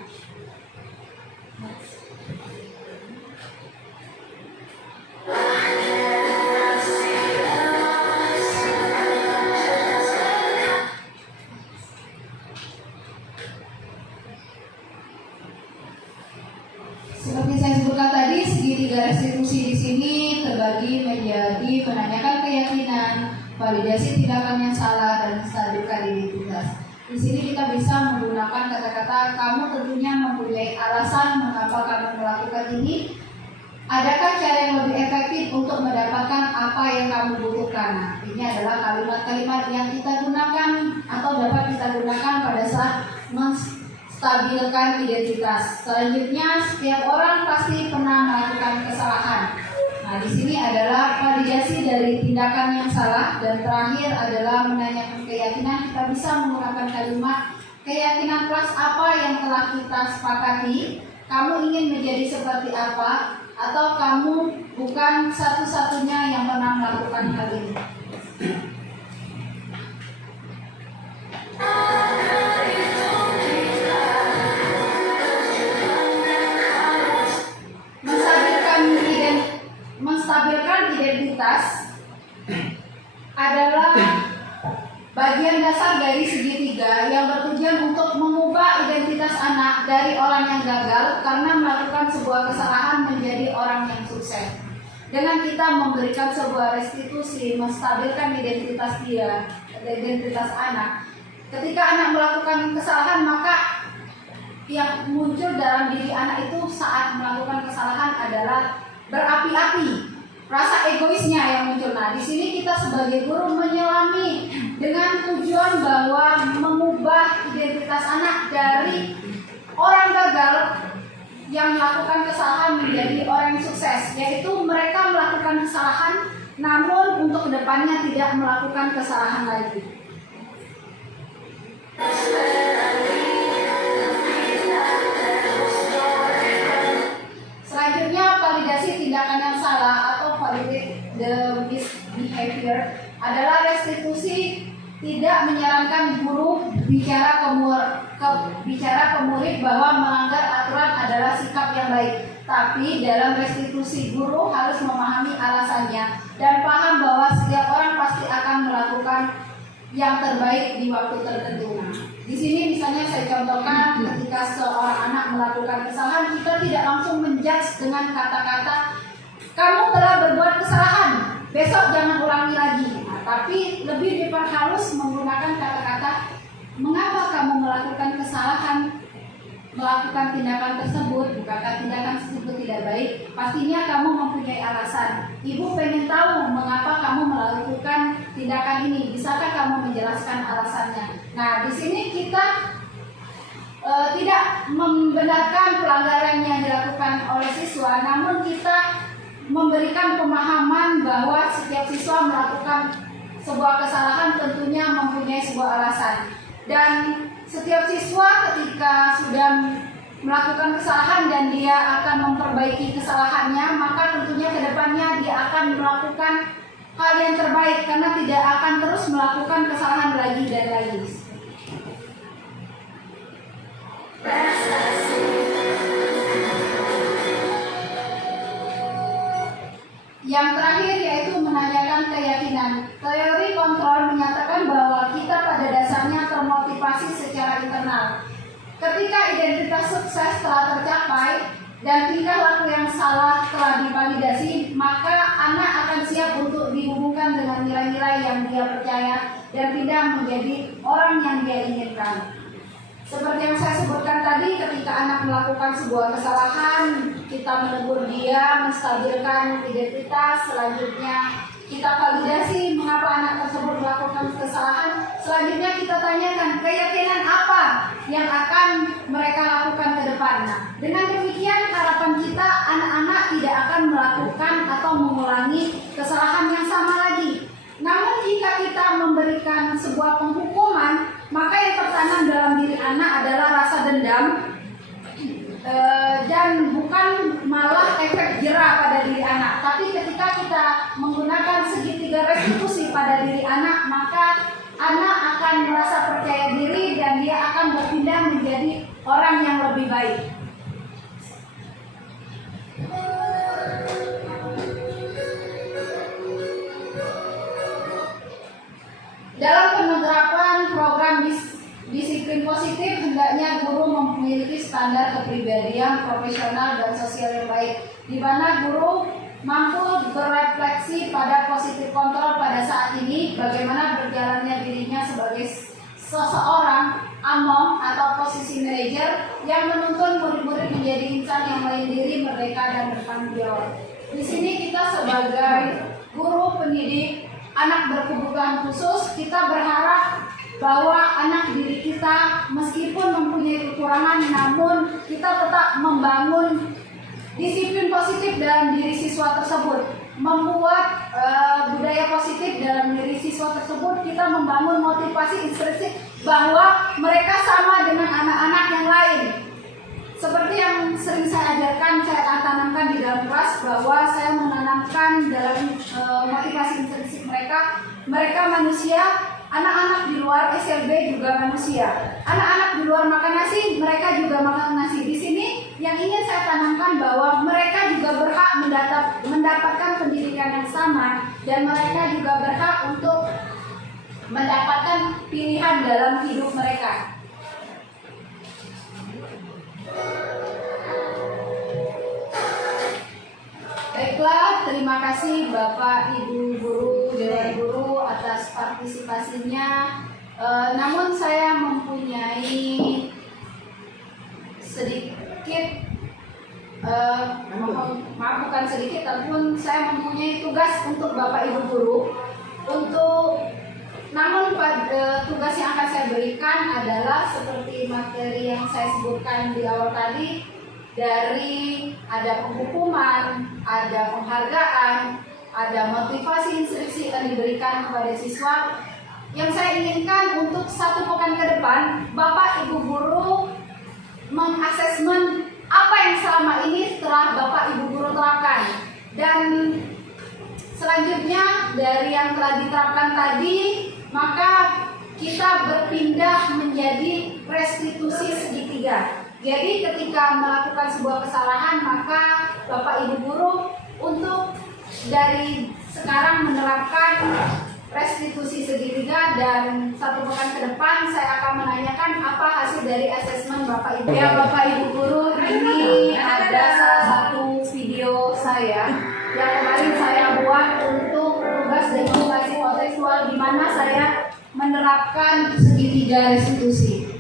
Seperti saya sebutkan tadi, segitiga restitusi di sini terbagi menjadi menanyakan keyakinan, validasi tindakan yang salah, dan menstabilkan identitas. Di sini kita bisa menggunakan kata-kata kamu tentunya mempunyai alasan mengapa kamu melakukan ini. Adakah cara yang lebih efektif untuk mendapatkan apa yang kamu butuhkan? Nah, ini adalah kalimat-kalimat yang kita gunakan atau dapat kita gunakan pada saat menstabilkan identitas. Selanjutnya, setiap orang pasti pernah melakukan kesalahan. Nah, di sini adalah validasi dari tindakan yang salah, dan terakhir adalah menanyakan keyakinan. Kita bisa menggunakan kalimat keyakinan kelas apa yang telah kita sepakati. Kamu ingin menjadi seperti apa? Atau kamu bukan satu-satunya yang pernah melakukan hal ini. Menstabilkan identitas adalah bagian dasar dari segitiga yang bertujuan untuk mengubah identitas anak dari orang yang gagal karena melakukan sebuah kesalahan menjadi orang yang sukses. Dengan kita memberikan sebuah restitusi, menstabilkan identitas dia, identitas anak. Ketika anak melakukan kesalahan, maka yang muncul dalam diri anak itu saat melakukan kesalahan adalah berapi-api. Rasa egoisnya yang muncul. Nah, di sini kita sebagai guru menyelami dengan tujuan bahwa mengubah identitas anak dari orang gagal yang melakukan kesalahan menjadi orang yang sukses, yaitu mereka melakukan kesalahan namun untuk kedepannya tidak melakukan kesalahan lagi. Selanjutnya, validasi tindakan yang salah atau validate the misbehavior adalah restitusi tidak menyarankan guru bicara ke murid bahwa melanggar aturan adalah sikap yang baik. Tapi dalam restitusi guru harus memahami alasannya dan paham bahwa setiap orang pasti akan melakukan yang terbaik di waktu tertentu. Nah, di sini misalnya saya contohkan ketika seorang anak melakukan kesalahan, kita tidak langsung menjudge dengan kata-kata kamu telah berbuat kesalahan, besok jangan ulangi lagi. Nah, tapi lebih diperhalus menggunakan kata-kata mengapa kamu melakukan kesalahan, melakukan tindakan tersebut, bukankah tindakan tersebut tidak baik? Pastinya kamu mempunyai alasan. Ibu pengen tahu mengapa kamu melakukan tindakan ini. Bisakah kamu menjelaskan alasannya? Nah, di sini kita tidak membenarkan pelanggaran yang dilakukan oleh siswa, namun kita memberikan pemahaman bahwa setiap siswa melakukan sebuah kesalahan tentunya mempunyai sebuah alasan. Dan setiap siswa ketika sudah melakukan kesalahan dan dia akan memperbaiki kesalahannya, maka tentunya ke depannya dia akan melakukan hal yang terbaik karena tidak akan terus melakukan kesalahan lagi dan lagi. Yang terakhir yaitu menanyakan keyakinan. Teori kontrol menyatakan bahwa kita pada dasarnya termotivasi secara internal. Ketika identitas sukses telah tercapai dan tingkah laku yang salah telah divalidasi, maka anak akan siap untuk dihubungkan dengan nilai-nilai yang dia percaya dan tidak menjadi orang yang dia inginkan. Seperti yang saya sebutkan tadi, ketika anak melakukan sebuah kesalahan, kita menegur dia, menstabilkan identitas. Selanjutnya kita validasi mengapa anak tersebut melakukan kesalahan. Selanjutnya kita tanyakan keyakinan apa yang akan mereka lakukan ke depan. Nah, dengan demikian harapan kita anak-anak tidak akan melakukan atau mengulangi kesalahan yang sama lagi. Namun jika kita memberikan sebuah penghukuman, maka yang tertanam dalam diri anak adalah rasa dendam, dan bukan malah efek jera pada diri anak. Tapi ketika kita menggunakan segitiga restitusi pada diri anak, maka anak akan merasa percaya diri dan dia akan berpindah menjadi orang yang lebih baik. Dalam penerapan program disiplin positif, hendaknya guru memiliki standar kepribadian profesional dan sosial yang baik, di mana guru mampu berefleksi pada positif kontrol pada saat ini, bagaimana berjalannya dirinya sebagai seseorang among atau posisi manajer yang menuntun murid-murid menjadi insan yang mandiri, merdeka, dan bertanggung jawab. Di sini kita sebagai guru pendidik anak berkebutuhan khusus, kita berharap bahwa anak didik kita meskipun mempunyai kekurangan, namun kita tetap membangun disiplin positif dalam diri siswa tersebut, membuat budaya positif dalam diri siswa tersebut. Kita membangun motivasi intrinsik bahwa mereka sama dengan anak-anak yang lain. Seperti yang sering saya ajarkan, saya tanamkan di dalam kelas, bahwa saya menanamkan dalam motivasi intrinsik mereka manusia. Anak-anak di luar SLB juga manusia. Anak-anak di luar makan nasi, mereka juga makan nasi. Di sini yang ingin saya tanamkan bahwa mereka juga berhak mendapatkan pendidikan yang sama, dan mereka juga berhak untuk mendapatkan pilihan dalam hidup mereka. Baiklah, terima kasih Bapak, Ibu Guru, Dewan Guru atas partisipasinya. Namun saya mempunyai sedikit, maaf bukan sedikit, ataupun saya mempunyai tugas untuk Bapak Ibu Guru. Namun tugas yang akan saya berikan adalah seperti materi yang saya sebutkan di awal tadi. Dari ada penghukuman, ada penghargaan, ada motivasi instruksi yang diberikan kepada siswa. Yang saya inginkan untuk 1 pekan ke depan, Bapak Ibu Guru mengasesmen apa yang selama ini telah Bapak Ibu Guru terapkan. Dan selanjutnya dari yang telah diterapkan tadi, maka kita berpindah menjadi restitusi segitiga. Jadi ketika melakukan sebuah kesalahan, maka Bapak Ibu Guru untuk dari sekarang menerapkan restitusi segitiga, dan 1 pekan ke depan saya akan menanyakan apa hasil dari asesmen Bapak Ibu. Ya Bapak Ibu Guru, ini ada salah satu video saya yang kemarin saya buat untuk tugas dan edukasi kontekstual, di mana saya menerapkan segitiga restitusi.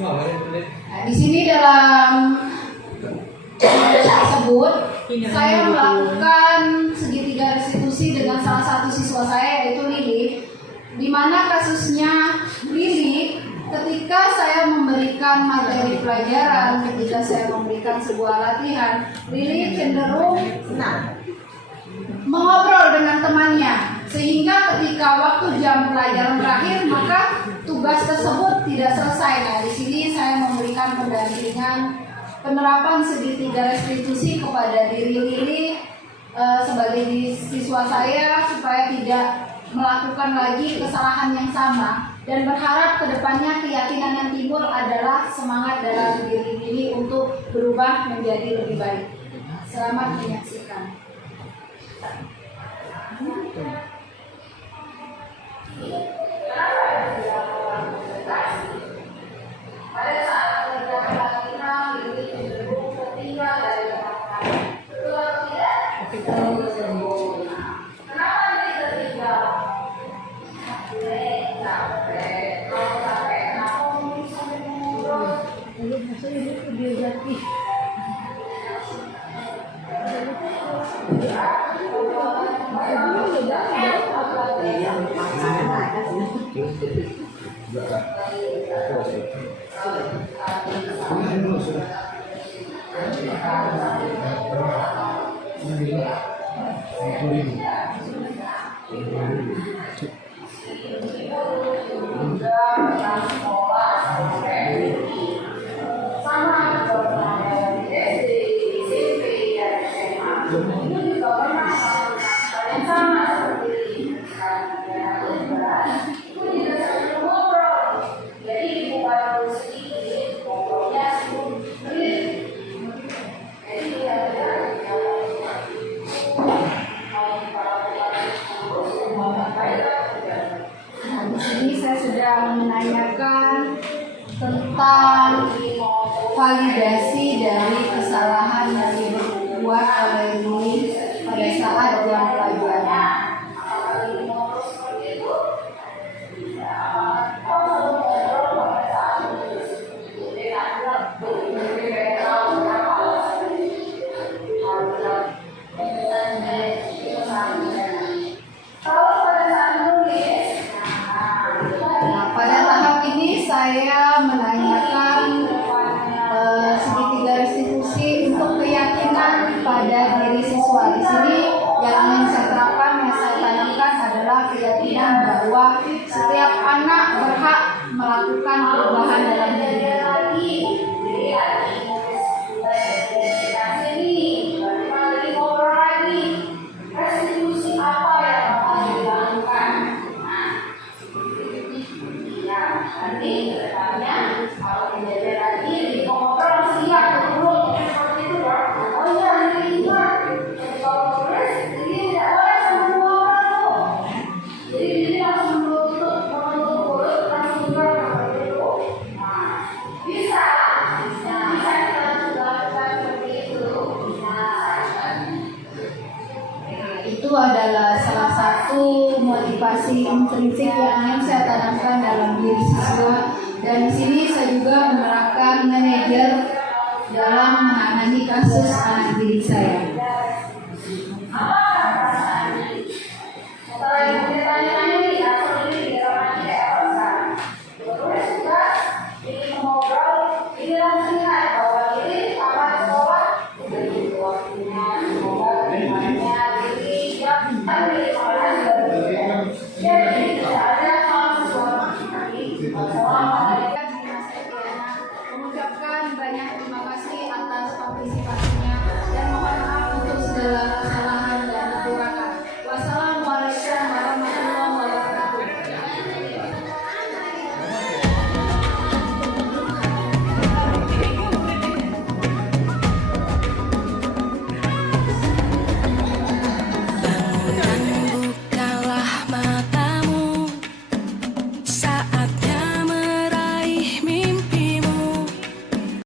Nah, di sini dalam tersebut saya melakukan segitiga restitusi dengan salah satu siswa saya, yaitu Lili, di mana kasusnya Lili ketika saya memberikan materi pelajaran, ketika saya memberikan sebuah latihan, Lili cenderung mengobrol dengan temannya, sehingga ketika waktu jam pelajaran berakhir maka tugas tersebut tidak selesai. Nah, di sini saya memberikan pendampingan penerapan segitiga restitusi kepada diri Lili sebagai siswa saya, supaya tidak melakukan lagi kesalahan yang sama, dan berharap kedepannya keyakinan yang timbul adalah semangat dalam diri Lili untuk berubah menjadi lebih baik. Selamat menyaksikan. Pada saat mengerjakan latihan, Lili cenderung tertinggal dari belakang. Betul atau tidak? Kenapa Lili tertinggal? Capek. Kalau capek, kenapa mungkin sampai mengobrol? Ini video gratis. Ya, Ini dulu sudah. Nah, di sini saya sudah menanyakan tentang validasi dari kesalahan yang dibuat oleh Nuri pada saat jam pelajaran. Nah, pada tahap ini saya menanyakan segitiga restitusi untuk keyakinan pada diri siswa. Di sini yang ingin saya terapkan, yang saya tanamkan adalah keyakinan bahwa setiap anak berhak melakukan perubahan dalam dirinya. Itu adalah salah satu motivasi intrinsik yang ingin saya tanamkan dalam diri siswa, dan di sini saya juga menerapkan manajer dalam menangani kasus anak didik saya.